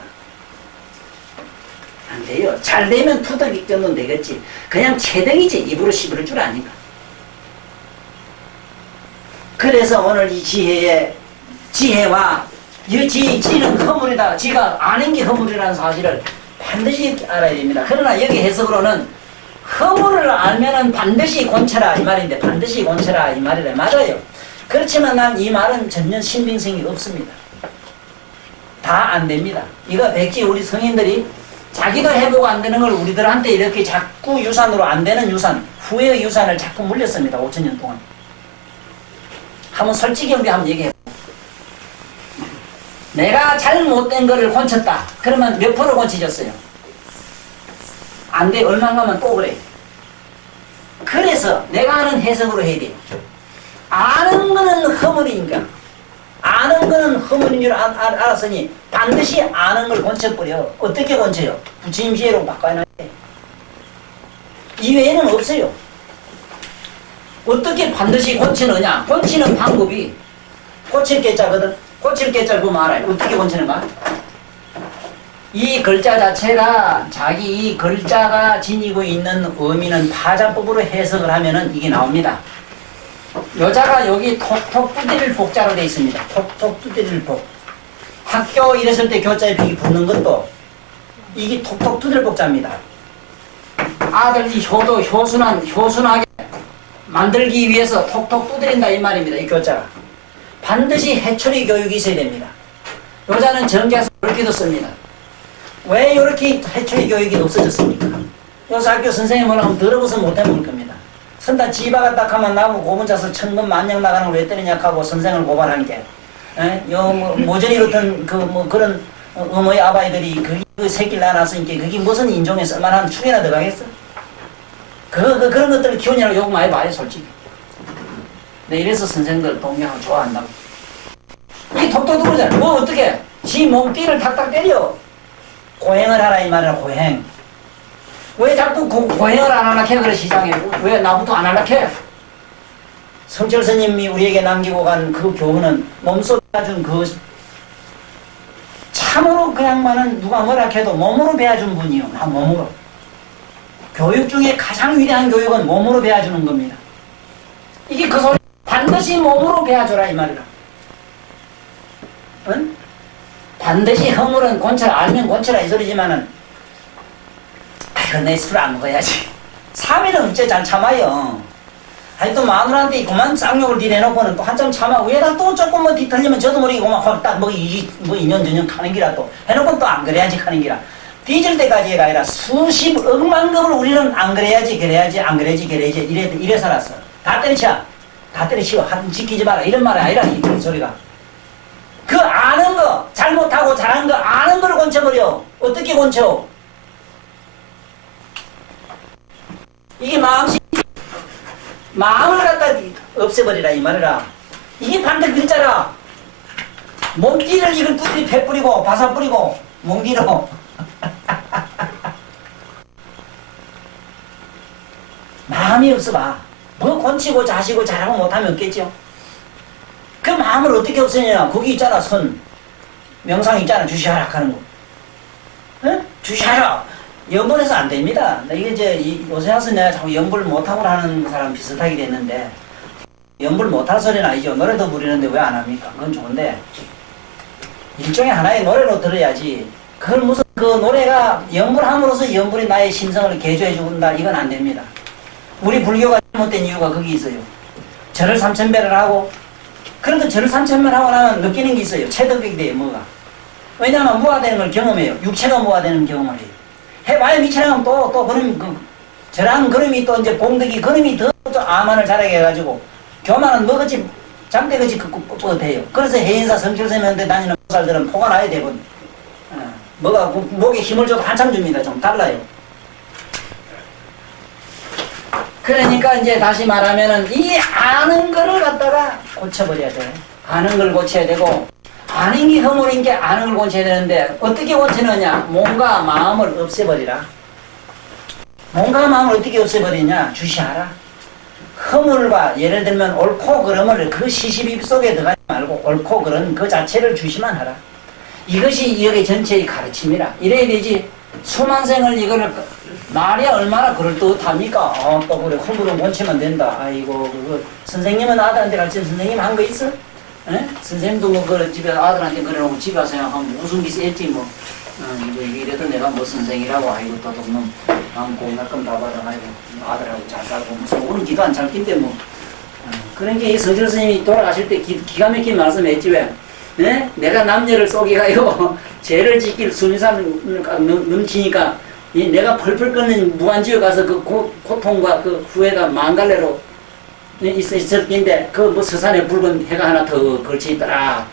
안 돼요. 잘 되면 터득이 정도는 되겠지. 그냥 체득이지. 입으로 씹을 줄 아니까. 그래서 오늘 이 지혜와 이 지는 허물이다. 지가 아는 게 허물이라는 사실을 반드시 알아야 됩니다. 그러나 여기 해석으로는 허물을 알면은 반드시 권쳐라 이 말인데 반드시 권쳐라 이 말이래. 맞아요. 그렇지만 난 이 말은 전혀 신빙성이 없습니다. 다 안 됩니다. 이거 백지 우리 성인들이 자기도 해보고 안 되는 걸 우리들한테 이렇게 자꾸 유산으로 안 되는 유산, 후회의 유산을 자꾸 물렸습니다. 5,000년 동안. 한번 솔직히 한번 얘기해. 내가 잘못된 거를 고쳤다. 그러면 몇 프로 고쳐졌어요? 안 돼. 얼마 가면 또 그래. 그래서 내가 아는 해석으로 해야 돼요. 아는 거는 허물이니까. 아는 거는 허물인 줄 알았으니 반드시 아는 걸 고쳐버려. 어떻게 고쳐요? 부처님 지혜로 바꿔야 돼. 이외에는 없어요. 어떻게 반드시 고치느냐? 고치는 방법이 고칠 개자거든. 고칠 개자를 보면 알아요. 어떻게 고치는가? 이 글자 자체가 자기 이 글자가 지니고 있는 의미는 파자법으로 해석을 하면은 이게 나옵니다. 여자가 여기 톡톡 두드릴 복자로 되어 있습니다. 톡톡 두드릴 복. 학교 이랬을 때 교자에 비 붙는 것도 이게 톡톡 두드릴 복자입니다. 아들이 효순하게 만들기 위해서 톡톡 두드린다 이 말입니다. 이 교자가. 반드시 해초리 교육이 있어야 됩니다. 여자는 정자에서 이렇게도 씁니다. 왜 이렇게 해초리 교육이 없어졌습니까? 요새 학교 선생님 뭐라고 하면 더러워서 못해 먹을 겁니다. 선다 지바가 딱 하면 나고 고문자서 천금 만냥 나가는 걸 왜 때리냐 하고 선생을 고발한 게, 모조리 같은 그런 어머니 아바이들이 그 새끼를 낳아놨으니까 그게 무슨 인종에 쓸만한 축이나 들어가겠어? 그런 것들을 키우느라고 욕 많이 봐요, 솔직히. 네, 이래서 선생들 동경하고 좋아한다고. 이게 톡톡 들어오잖아. 뭐 어떻게? 지 몸띠를 탁탁 때려. 고행을 하라 이 말이야, 고행. 왜 자꾸 고행을 안 하려고 해, 그래, 시장에. 왜 나부터 안 하려고 해? 성철 스님이 우리에게 남기고 간 그 교훈은 몸소 배워준 참으로 그 양반은 누가 뭐라 해도 몸으로 배워준 분이요. 몸으로. 교육 중에 가장 위대한 교육은 몸으로 배워주는 겁니다. 이게 그 소리, 반드시 몸으로 배워줘라 이 말이라. 응? 반드시 허물은 곤쳐라, 알면 곤쳐라 이 소리지만은, 내 술 안 먹어야지. 3일은 어째 잘 참아요. 아니 또 마누라한테 그만 쌍욕을 뒤내놓고는 또 한참 참아. 왜다 또 조금 뭐 뒤틀리면 저도 모르게 그만 확딱 인연 전연 가는 기라 또 해놓고 또 안 그래야지 하는 기라. 뒤질 때까지가 아니라 수십억만급을 우리는 안 그래야지 그래야지 안 그래야지 그래야지 이래 살았어. 다 때려치워. 다 때려치워. 지키지 마라. 이런 말이 아니라 이 소리가. 그 아는 거, 잘못하고 잘하는 거 아는 걸 고쳐버려. 어떻게 고쳐? 이게 마음을 갖다 없애버리라 이 말이라. 이게 반대 글자라. 몸띠를 이걸 두드리 패 뿌리고 바사 뿌리고 몽디로 마음이 없어봐. 뭐 곤치고 자시고 잘하고 못하면 없겠죠. 그 마음을 어떻게 없애냐. 거기 있잖아. 선 명상 있잖아. 주시하라 하는 거. 응? 주시하라. 연불해서 안 됩니다. 이게 이제 요새 와서 내가 자꾸 연불 못하고 하는 사람 비슷하게 됐는데, 연불 못할 소리는 아니죠. 노래도 부르는데 왜 안 합니까? 그건 좋은데, 일종의 하나의 노래로 들어야지, 그걸 무슨 그 노래가 연불함으로써 연불이 나의 심성을 개조해 준다, 이건 안 됩니다. 우리 불교가 잘못된 이유가 거기 있어요. 절을 3000배를 하고, 그래도 절을 3000배를 하고 나면 느끼는 게 있어요. 체득이 돼요, 뭐가. 왜냐하면 무화되는 걸 경험해요. 육체가 무화되는 경험을 해요. 해봐야 미쳐나가면 또 그놈, 저랑 그놈이 또 이제 봉덕이 그놈이 더 아만을 잘하게 해가지고, 교만은 뭐같이, 장대같이 뻣뻣해요. 그래서 해인사 성철스님한테 다니는 목살들은 포가 나야 되거든. 뭐가, 목에 힘을 줘도 한참 줍니다. 좀 달라요. 그러니까 이제 다시 말하면은, 이 아는 거를 갖다가 고쳐버려야 돼. 아는 걸 고쳐야 되고, 아는 게 허물인 게 아는 걸 고쳐야 되는데 어떻게 고치느냐? 몸과 마음을 없애버리라. 몸과 마음을 어떻게 없애버리냐? 주시하라. 허물과 예를 들면 옳고 그름을 그 시시비 속에 들어가지 말고 옳고 그름 그 자체를 주시만 하라. 이것이 여기 전체의 가르침이라. 이래야 되지. 수만생을 이거를 말이 얼마나 그럴듯합니까? 또 그래 허물은 고치면 된다. 아이고 그거 선생님은 아들한테 가르친 선생님 한 거 있어? 에? 선생님도 뭐, 집에 아들한테 그래놓고 집에 와서 한 무슨 기세 했지, 뭐. 이래도 내가 뭐 선생이라고, 아이고, 또 놈, 공약금 다 받아가지고, 아들하고 잘 살고, 무슨, 오늘 기도 안 찰긴데, 뭐. 그러니까 이 서절 스님이 돌아가실 때 기가 막힌 말씀 했지, 왜? 에? 내가 남녀를 속이가요, 죄를 지킬 순위산 넘치니까, 내가 펄펄 끓는 무한지에 가서 그 고통과 그 후회가 망갈래로 있었긴데 그 뭐 서산에 붉은 해가 하나 더 걸쳐 있더라.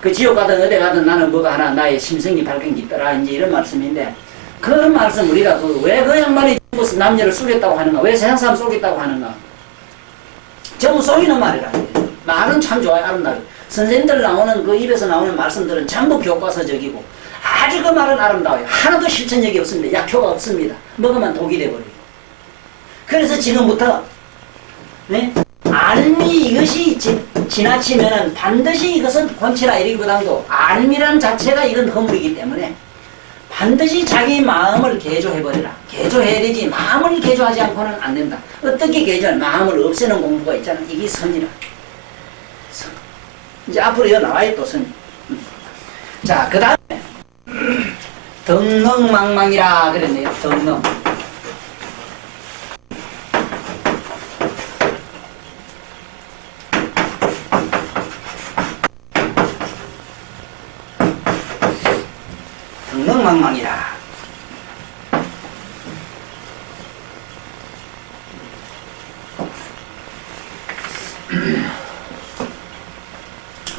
그 지옥 가든 어디 가든 나는 뭐가 하나 나의 심성이 밝은 게 있더라. 이제 이런 말씀인데 그 말씀 우리가 왜 그 양반이 무슨 남녀를 속였다고 하는가? 왜 세상 사람 속였다고 하는가? 전부 속이는 말이라. 말은 참 좋아요. 아름다워요. 선생님들 나오는 그 입에서 나오는 말씀들은 전부 교과서적이고 아주 그 말은 아름다워요. 하나도 실천력이 없습니다. 약효가 없습니다. 먹으면 독이 돼버려요. 그래서 지금부터 네? 알미 이것이 지나치면은 반드시 이것은 권치라 이러기보다도 알미라는 자체가 이건 허물이기 때문에 반드시 자기 마음을 개조해버리라. 개조해야 되지 마음을 개조하지 않고는 안 된다. 어떻게 개조할 마음을 없애는 공부가 있잖아. 이게 선이라. 선. 이제 앞으로 여기 나와요 또 선이. 자, 그 다음에 덕능망망이라 그랬네요. 덕능. 덕능망망이라.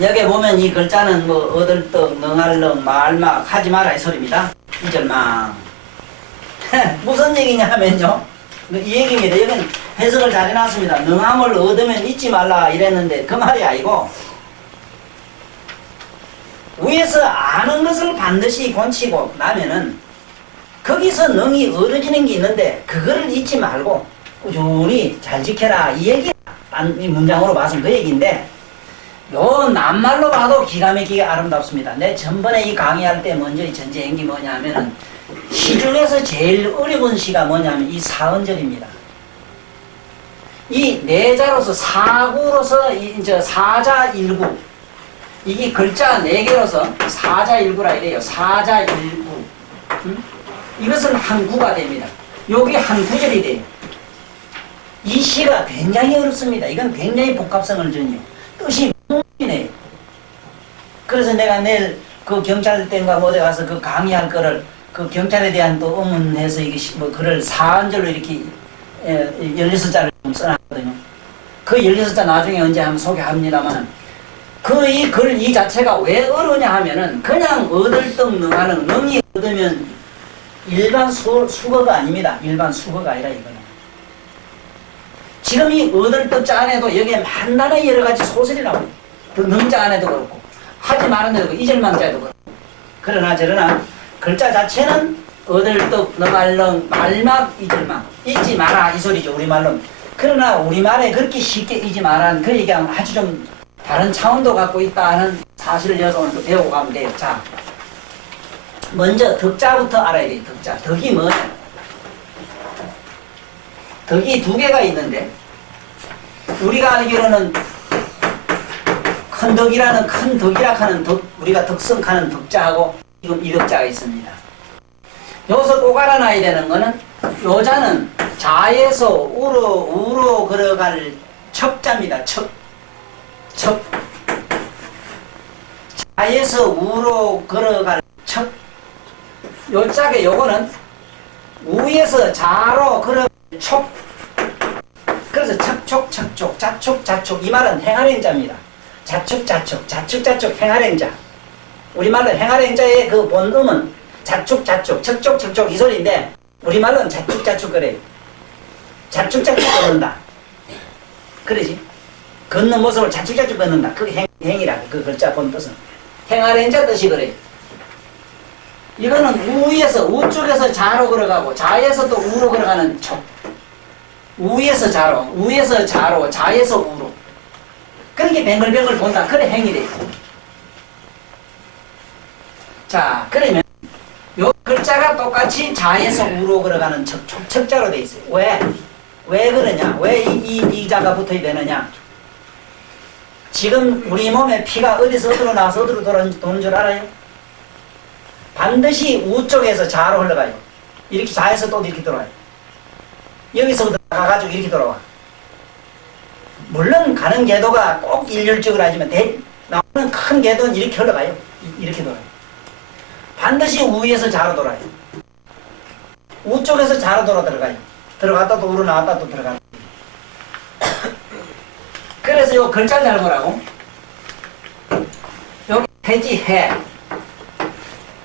여기 보면 이 글자는 뭐 얻을떡, 능할렁, 말막 하지 마라 이 소리입니다. 이절망. 무슨 얘기냐 하면요. 이 얘기입니다. 여기는 해석을 잘 해놨습니다. 능함을 얻으면 잊지 말라 이랬는데 그 말이 아니고 위에서 아는 것을 반드시 본치고 나면은 거기서 능이 얻어지는 게 있는데 그거를 잊지 말고 꾸준히 잘 지켜라 이 얘기 이 문장으로 봐서 그 얘기인데 요 낱말로 봐도 기가 막히게 아름답습니다. 내 전번에 이 강의할 때 먼저 이 전제행기 뭐냐 하면은 시 중에서 제일 어려운 시가 뭐냐면 이 사언절입니다. 이 내자로서 사구로서 이제 사자일구 이게 글자 4개로서 사자일구라 이래요. 사자일구 이것은 한 구가 됩니다. 여기 한 구절이 돼요. 이 시가 굉장히 어렵습니다. 이건 굉장히 복합성을 전해요. 뜻이 네. 그래서 내가 내일 그 경찰대인가 어디 가서 그 강의할 거를 그 경찰에 대한 또 의문해서 이게 뭐 글을 사안절로 이렇게 16자를 좀 써놨거든요. 그 16자 나중에 언제 한번 소개합니다만 그 이 글 이 자체가 왜 어려우냐 하면은 그냥 얻을떡 능하는 능이 얻으면 일반 수거가 아닙니다. 일반 수거가 아니라 이거는. 지금 이 얻을떡자 안에도 여기에 만단의 여러 가지 소설이 나와요. 그 능자 안에도 그렇고 하지 말은 데도 이절망자에도 그렇고 그러나 글자 자체는 얻을떡 너말렁 말막 이절망 잊지 마라 이 소리죠 우리말로. 그러나 우리말에 그렇게 쉽게 잊지 마라는 그 얘기가 아주 좀 다른 차원도 갖고 있다는 사실을 여기서 오늘 또 배우고 가면 돼요. 자, 먼저 덕자부터 알아야 돼요. 덕자. 덕이 뭐냐? 덕이 2개가 있는데 우리가 알기로는 큰 덕이라는 큰 덕이라 하는 덕, 우리가 덕성하는 덕자하고 지금 이 덕자가 있습니다. 여기서 꼭 알아놔야 되는 거는 요자는 자에서 우로 걸어갈 척자입니다. 척. 자에서 우로 걸어갈 척. 요짝에 요거는 우에서 자로 걸어갈 촉. 그래서 척촉, 척촉, 자촉, 자촉. 이 말은 행할행자입니다. 자축, 자축, 자축, 자축, 행할행자. 우리말로 행할행자의 그 본음은 자축, 자축, 척촉, 척촉 이 소리인데 우리말로는 자축, 자축 그래요. 자축, 자축 걷는다. 그러지? 걷는 모습을 자축, 자축 걷는다. 그 행이라 그 글자 본 뜻은. 행할행자 뜻이 그래요. 이거는 우에서 우쪽에서 자로 걸어가고 자에서 또 우로 걸어가는 촉. 우에서 자로, 우에서 자로, 자에서 우로. 그렇게 뱅글뱅글 본다. 그래 행이 돼. 자, 그러면 요 글자가 똑같이 자에서 우로 걸어가는 척자로 돼 있어요. 왜? 왜 그러냐? 왜 이 자가 붙어야 되느냐? 지금 우리 몸에 피가 어디서 어디로 나와서 어디로 도는 줄 알아요? 반드시 우쪽에서 자로 흘러가요. 이렇게 자에서 또 이렇게 돌아요. 여기서 나가가지고 이렇게 돌아와. 물론 가는 궤도가 꼭 일률적으로 하지만 나오는 큰 궤도는 이렇게 흘러가요. 이렇게 돌아요. 반드시 우에서 자로 돌아요. 우쪽에서 자로 돌아 들어가요. 들어갔다 또 우로 나왔다 또 들어가요. 그래서 요 글자를 잘 보라고. 여기 해지 해.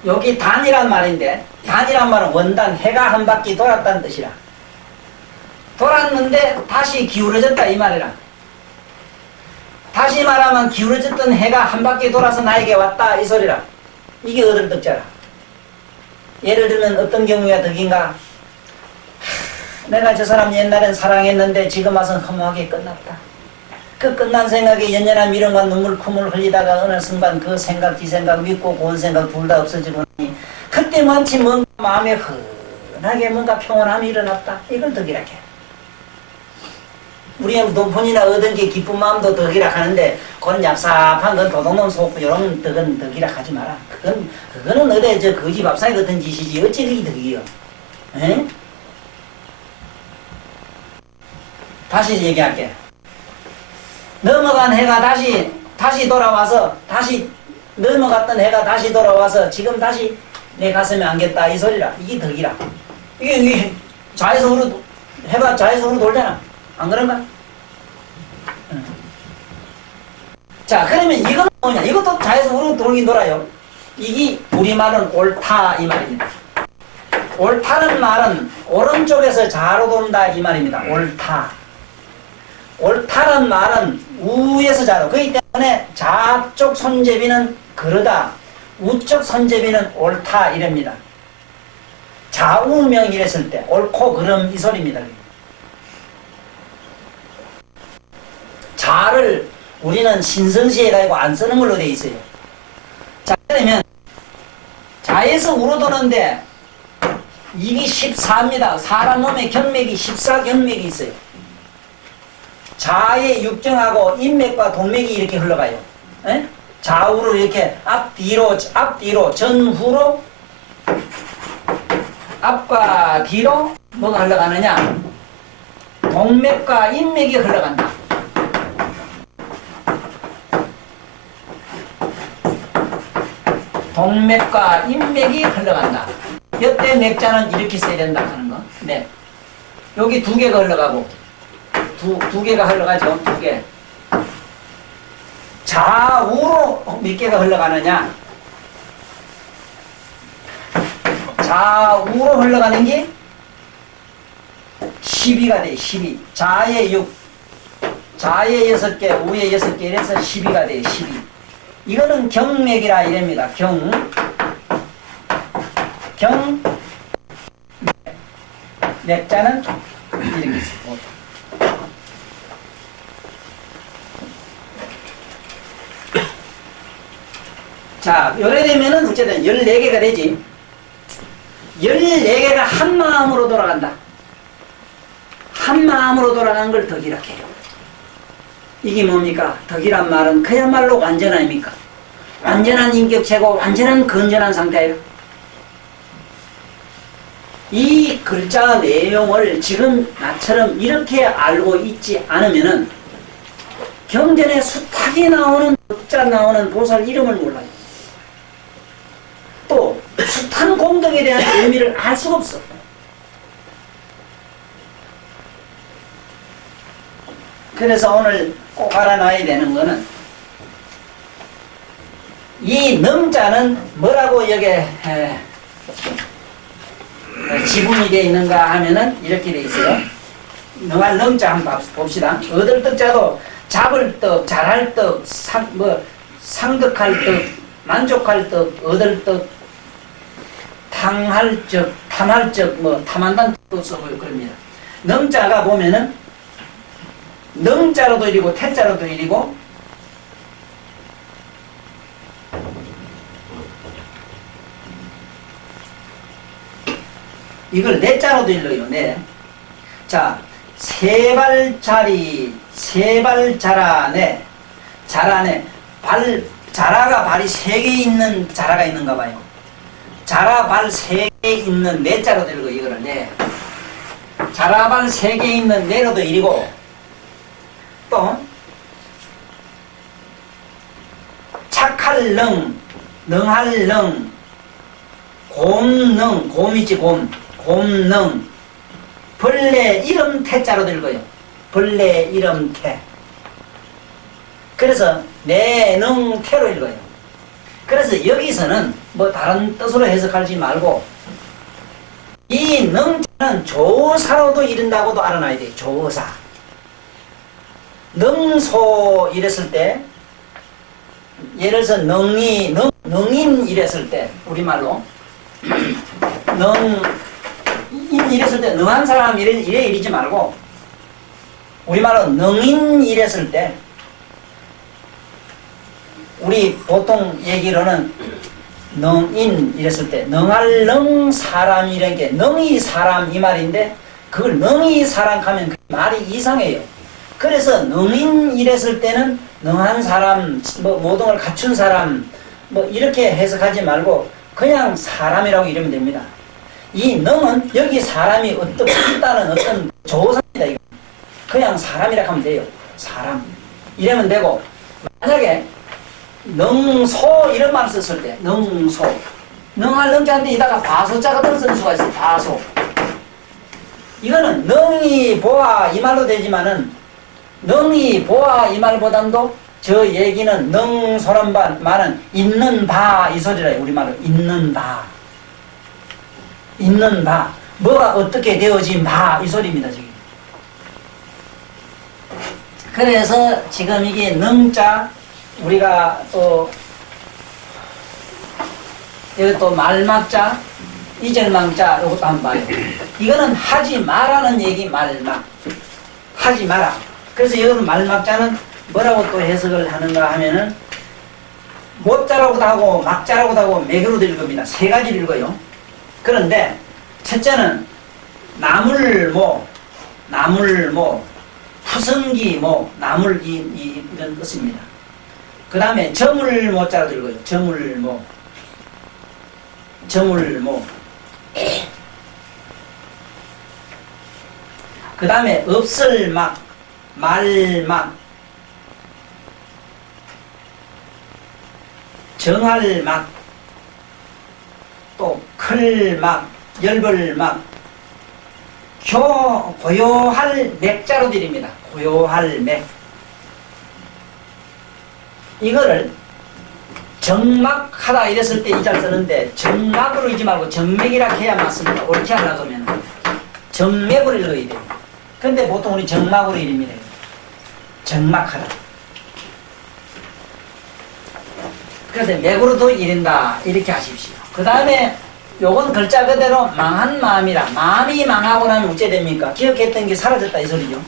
여기 단이란 말인데 단이란 말은 원단 해가 한 바퀴 돌았다는 뜻이라. 돌았는데 다시 기울어졌다 이 말이라. 다시 말하면 기울어졌던 해가 한 바퀴 돌아서 나에게 왔다 이 소리라. 이게 얻을떡자라. 예를 들면 어떤 경우가 덕인가? 내가 저 사람 옛날엔 사랑했는데 지금 와서 허무하게 끝났다. 그 끝난 생각에 연연한 미련과 눈물 콧물 흘리다가 어느 순간 그 생각 뒤생각 믿고 고운 생각 둘 다 없어지고 나니 그때 마치 뭔가 마음에 흔하게 뭔가 평온함이 일어났다. 이걸 덕이라 해. 우리는 돈폰이나 얻은 게 기쁜 마음도 덕이라 하는데 그건 얍삽한 건 도둑놈 속 이런 덕은 덕이라 하지 마라. 그거는 어디 저 거지 밥상에 같은 짓이지 어찌 그게 덕이요. 에? 다시 얘기할게. 넘어간 해가 다시 돌아와서 넘어갔던 해가 다시 돌아와서 지금 다시 내 가슴에 안겼다 이 소리라. 이게 덕이라. 이게 좌에서 우로 해가 좌에서 우로 돌잖아. 안 그런가? 응. 자, 그러면 이건 뭐냐? 이것도 좌에서 우로 돌긴 돌아요. 이게 우리말은 옳다 이 말입니다. 옳다는 말은 오른쪽에서 좌로 돈다 이 말입니다. 옳다. 옳다는 말은 우에서 좌로. 그렇기 때문에 좌쪽 손잡이는 그러다. 우쪽 손잡이는 옳다 이랍니다. 좌우명 이랬을 때 옳고 그름 이 소리입니다. 자를 우리는 신성시에 가지고 안 쓰는 걸로 돼 있어요. 자, 그러면 자에서 우로 도는데 이게 14입니다. 사람 몸에 경맥이 14경맥이 있어요. 자의 육정하고 인맥과 동맥이 이렇게 흘러가요. 에? 좌우로 이렇게 앞뒤로 전후로 앞과 뒤로 뭐가 흘러가느냐? 동맥과 인맥이 흘러간다. 동맥과 인맥이 흘러간다. 이때 맥자는 이렇게 써야 된다 하는 거. 네. 여기 두 개가 흘러가고 두 개가 흘러가죠. 두 개. 좌우로 몇 개가 흘러가느냐? 좌우로 흘러가는 게 12가 돼. 12. 좌에 6. 좌에 6개, 우에 6개 이래서 12가 돼. 12. 이거는 경맥이라 이랍니다. 맥자는 이렇게 있습니다. 자, 요래 되면은 어쨌든 14개가 되지. 14개가 한 마음으로 돌아간다. 한 마음으로 돌아가는 걸 덕이라 해요. 이게 뭡니까? 덕이란 말은 그야말로 완전함입니까? 완전한 인격체고 완전한 건전한 상태예요. 이 글자 내용을 지금 나처럼 이렇게 알고 있지 않으면은 경전에 수탁이 나오는 덕자 나오는 보살 이름을 몰라요. 또 숱한 공덕에 대한 의미를 알 수가 없어. 그래서 오늘 꼭 알아놔야 되는 거는 이 넘자는 뭐라고 여기에 지분이 되어 있는가 하면은 이렇게 되어 있어요. 능할 넘자 한번 봅시다. 얻을 떡자도 잡을 떡, 잘할 떡, 상득할 떡, 만족할 떡, 얻을 떡, 탕할 적, 탐할 적, 탐한다는 뜻도 써보여 그럽니다. 넘자가 보면은 능자로도 이리고 태자로도 이리고 이걸 내자로도 일러요. 네. 자, 세발자리, 세발자라네, 자라네, 자라가 발이 3개 있는 자라가 있는가 봐요. 자라 발 3개 있는 내자로도 일고 이거를 네. 자라 발 3개 있는 내로도 일이고 또 착할 능, 능할 능, 곰능, 곰이지 곰, 곰능, 벌레 이름 태자로 들고요. 벌레 이름 태. 그래서 내능 태로 읽어요. 그래서 여기서는 뭐 다른 뜻으로 해석하지 말고 이 능자는 조사로도 이른다고도 알아놔야 돼요. 조사. 능소 이랬을 때, 예를 들어서 능인 이랬을 때, 우리말로 능인 이랬을 때, 능한 사람 이래 이러지 말고, 우리말로 능인 이랬을 때, 우리 보통 얘기로는 능인 이랬을 때, 능할 능 사람 이런 게, 능이 사람 이 말인데, 그걸 능이 사람 하면 그 말이 이상해요. 그래서 능인 이랬을 때는 능한 사람, 뭐 모든 걸 갖춘 사람, 뭐 이렇게 해석하지 말고 그냥 사람이라고 이러면 됩니다. 이 능은 여기 사람이 있다는 어떤 조사입니다. 이거. 그냥 사람이라고 하면 돼요. 사람. 이러면 되고, 만약에 능소 이런 말 썼을 때, 능소. 능할 능자인데 이다가 바소자가 들어선 수가 있어요. 바소. 이거는 능이 보아 이 말로 되지만은, 능이 보아 이 말보단도 저 얘기는 능소란 말은 있는 바 이 소리라. 우리말로 있는 바. 있는 바. 뭐가 어떻게 되어진 바 이 소리입니다. 지금. 그래서 지금 이게 능자, 우리가 또 여기 또 말막자, 이절망자 이것도 한번 봐요. 이거는 하지 마라는 얘기. 말막. 하지 마라. 그래서 여기는 말막자는 뭐라고 또 해석을 하는가 하면은 못자라고도 하고 막자라고도 하고 매교로도 읽습니다. 세 가지를 읽어요. 그런데 첫째는 나물모, 푸승기 나물 이런 뜻입니다. 그 다음에 저물모자라도 읽어요. 저물모. 그 다음에 없을막, 말막, 정할막, 또 클막, 열벌막, 고요할 맥자로 드립니다. 고요할 맥. 이거를 정막하다 이랬을 때 이 잘 쓰는데, 정막으로 읽지 말고 정맥이라 해야 맞습니다. 옳게 하려면 정맥으로 읽어야 돼요. 근데 보통 우리 정막으로 읽습니다. 정막하다. 그래서 맥으로도 읽는다 이렇게 하십시오. 그 다음에 요건 글자 그대로 망한 마음이라. 마음이 망하고 나면 어째 됩니까? 기억했던 게 사라졌다 이 소리죠.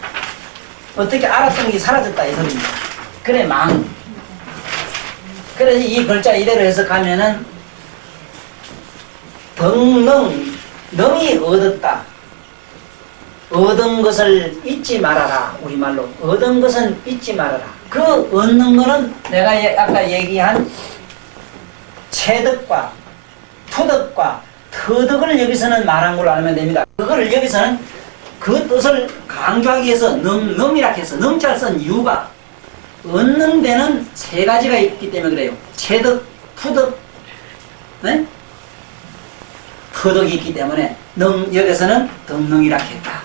어떻게 알았던 게 사라졌다 이 소리입니다. 그래 망. 그래서 이 글자 이대로 해석하면은 능이 얻었다. 얻은 것을 잊지 말아라. 우리말로 얻은 것은 잊지 말아라. 그 얻는 거는 내가 아까 얘기한 체득과 투득과 터득을 여기서는 말한 걸로 알면 됩니다. 그거를 여기서는 그 뜻을 강조하기 위해서 능이라 해서 능자를 쓴 이유가 얻는 데는 세 가지가 있기 때문에 그래요. 체득, 투득, 네? 터득이 있기 때문에 여기서는 덕능이라 했다.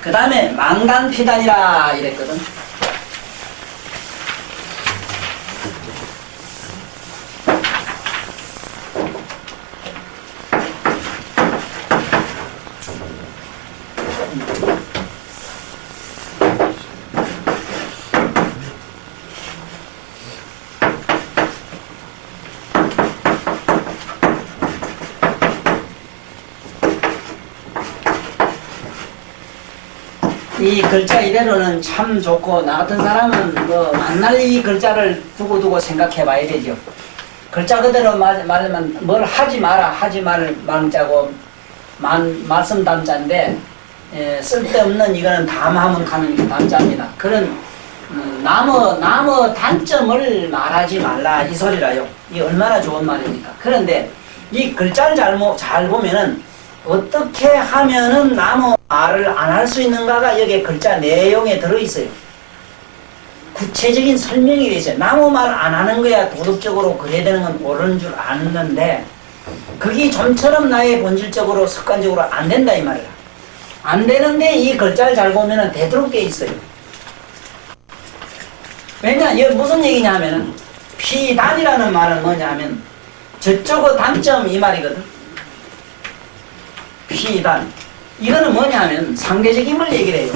그 다음에 망단피단이라 이랬거든. 이 글자 이대로는 참 좋고, 나 같은 사람은 뭐 만날 이 글자를 두고두고 생각해 봐야 되죠. 글자 그대로 말하면 뭘 하지 마라, 하지 말 망자고 말씀 담자인데, 쓸데없는 이거는 담하면 가는 담자입니다. 그런 나무 단점을 말하지 말라 이 소리라요. 이 얼마나 좋은 말입니까? 그런데 이 글자를 잘 보면은 어떻게 하면은 나무 말을 안 할 수 있는가가 여기에 글자 내용에 들어있어요. 구체적인 설명이 되어 있어요. 나무 말 안 하는 거야 도덕적으로 그래야 되는 건 옳은 줄 아는데, 그게 좀처럼 나의 본질적으로 습관적으로 안 된다 이 말이야. 안 되는데 이 글자를 잘 보면은 되도록 돼 있어요. 왜냐, 이거 무슨 얘기냐 하면은, 피단이라는 말은 뭐냐 하면 저쪽의 단점 이 말이거든. 피단. 이거는 뭐냐면 상대적임을 얘기를 해요.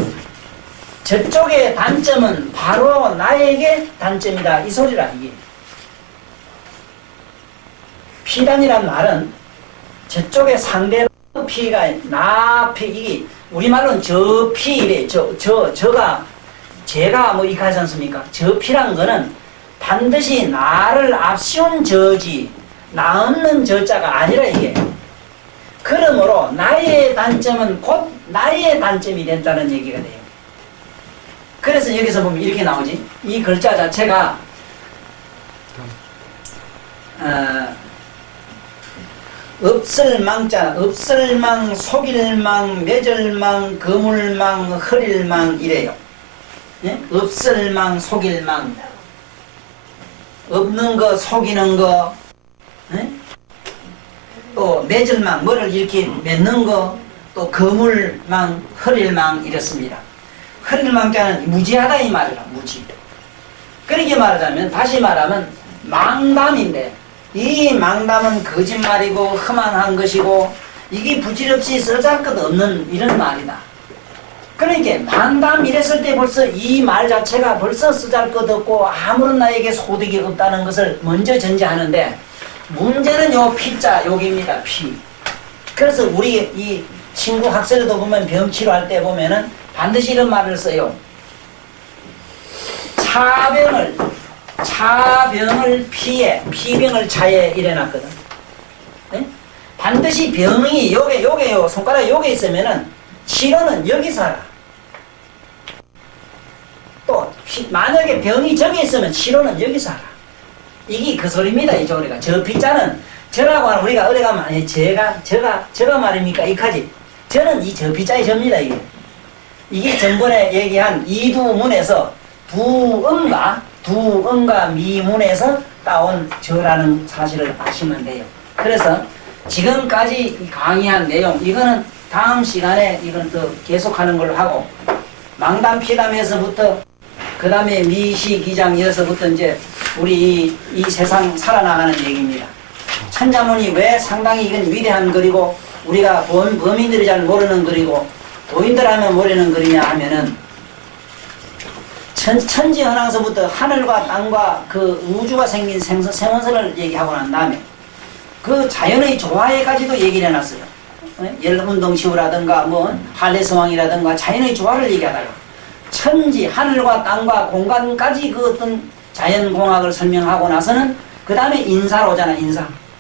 저쪽의 단점은 바로 나에게 단점이다. 이 소리라 이게. 피단이란 말은 저쪽의 상대 피가 나 피, 이게 우리말로는 저 피래. 저가 제가 뭐 이렇게 하지 않습니까? 저 피란 거는 반드시 나를 앞세운 저지 나 없는 저자가 아니라 이게. 그러므로 나의 단점은 곧 나의 단점이 된다는 얘기가 돼요. 그래서 여기서 보면 이렇게 나오지. 이 글자 자체가 없을망자, 없을망, 속일망, 맺을망, 거물망, 흐릴망 이래요. 예? 없을망, 속일망, 없는 거, 속이는 거, 예? 또 맺을망, 뭐를 이렇게 맺는 거, 또 거물망, 흐릴망 이렇습니다. 흐릴망자는 무지하다 이 말이라, 무지. 그렇게 말하자면, 다시 말하면 망담인데, 이 망담은 거짓말이고 험한한 것이고 이게 부질없이 쓰잘것 없는 이런 말이다. 그러니까 망담 이랬을 때 벌써 이 말 자체가 벌써 쓰잘것 없고 아무런 나에게 소득이 없다는 것을 먼저 전제하는데, 문제는 요 피자 여기입니다. 피. 그래서 우리 이 친구 학설에도 보면 병치료할 때 보면은 반드시 이런 말을 써요. 차병을 피해, 피병을 차에 이래놨거든. 네? 반드시 병이 요게요, 손가락 요게 있으면은 치료는 여기서 하라. 또 만약에 병이 저기 있으면 치료는 여기서 하라. 이게 그 소리입니다. 이 소리가. 저 피자는 저라고 하는 우리가 어디 가면 아니 저가 말입니까? 이까지. 저는 이 저 피자의 접니다. 이게 전번에 얘기한 이두문에서 두음과 미문에서 따온 저라는 사실을 아시면 돼요. 그래서 지금까지 강의한 내용 이거는 다음 시간에 이건 또 계속하는 걸로 하고, 망담피담에서부터 그 다음에 미시기장에서부터 이제 우리 이 세상 살아나가는 얘기입니다. 천자문이 왜 상당히 이건 위대한 글이고 우리가 범인들이 잘 모르는 글이고 도인들 하면 모르는 글이냐 하면은 천지현황서부터 하늘과 땅과 그 우주가 생긴 생원선을 얘기하고 난 다음에 그 자연의 조화에까지도 얘기를 해놨어요. 열운동시우라든가 뭐 한래성왕이라든가 자연의 조화를 얘기하다가 천지 하늘과 땅과 공간까지 그 어떤 자연공학을 설명하고 나서는 그 다음에 인사로 오잖아.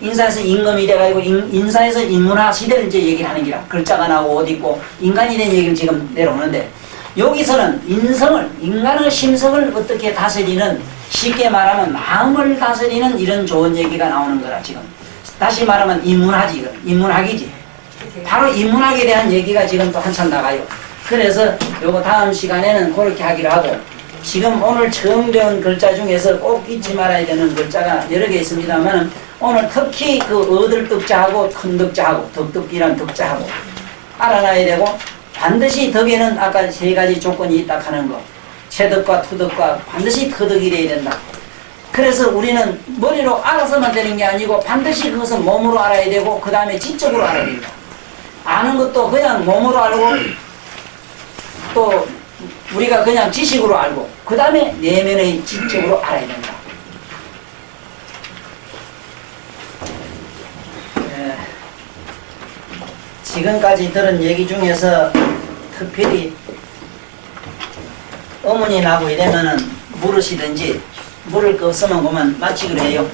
인사에서 임금이 돼가지고 인사에서 인문화 시대를 이제 얘기를 하는 기라. 글자가 나오고 옷 입고 인간이 된 얘기를 지금 내려오는데, 여기서는 인간의 심성을 어떻게 다스리는, 쉽게 말하면 마음을 다스리는 이런 좋은 얘기가 나오는 거라. 지금 다시 말하면 인문학이지. 인문학이지. 바로 인문학에 대한 얘기가 지금 또 한참 나가요. 그래서 요거 다음 시간에는 그렇게 하기로 하고, 지금 오늘 처음 배운 글자 중에서 꼭 잊지 말아야 되는 글자가 여러 개 있습니다만, 오늘 특히 그 어들 득자하고 큰 득자하고 덕득이란 득자하고 알아놔야 되고, 반드시 덕에는 아까 세 가지 조건이 있다 하는 거, 체덕과 투덕과 반드시 터덕이 돼야 된다. 그래서 우리는 머리로 알아서만 되는 게 아니고 반드시 그것은 몸으로 알아야 되고 그 다음에 지적으로 알아야 된다. 아는 것도 그냥 몸으로 알고 또 우리가 그냥 지식으로 알고 그 다음에 내면의 지적으로 알아야 된다. 지금까지 들은 얘기 중에서 특별히 의문이 나고 이러면은 물으시든지, 물을 거 없으면 그만 마치기로 해요.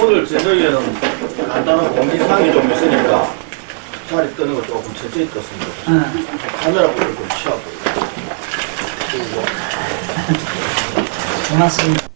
오늘 저녁에는 간단한 공지사항이 좀 있으니까 자리 뜨는 거 조금 천천히 떴습니다. 카메라 보고 좀 치하고. 고맙습니다.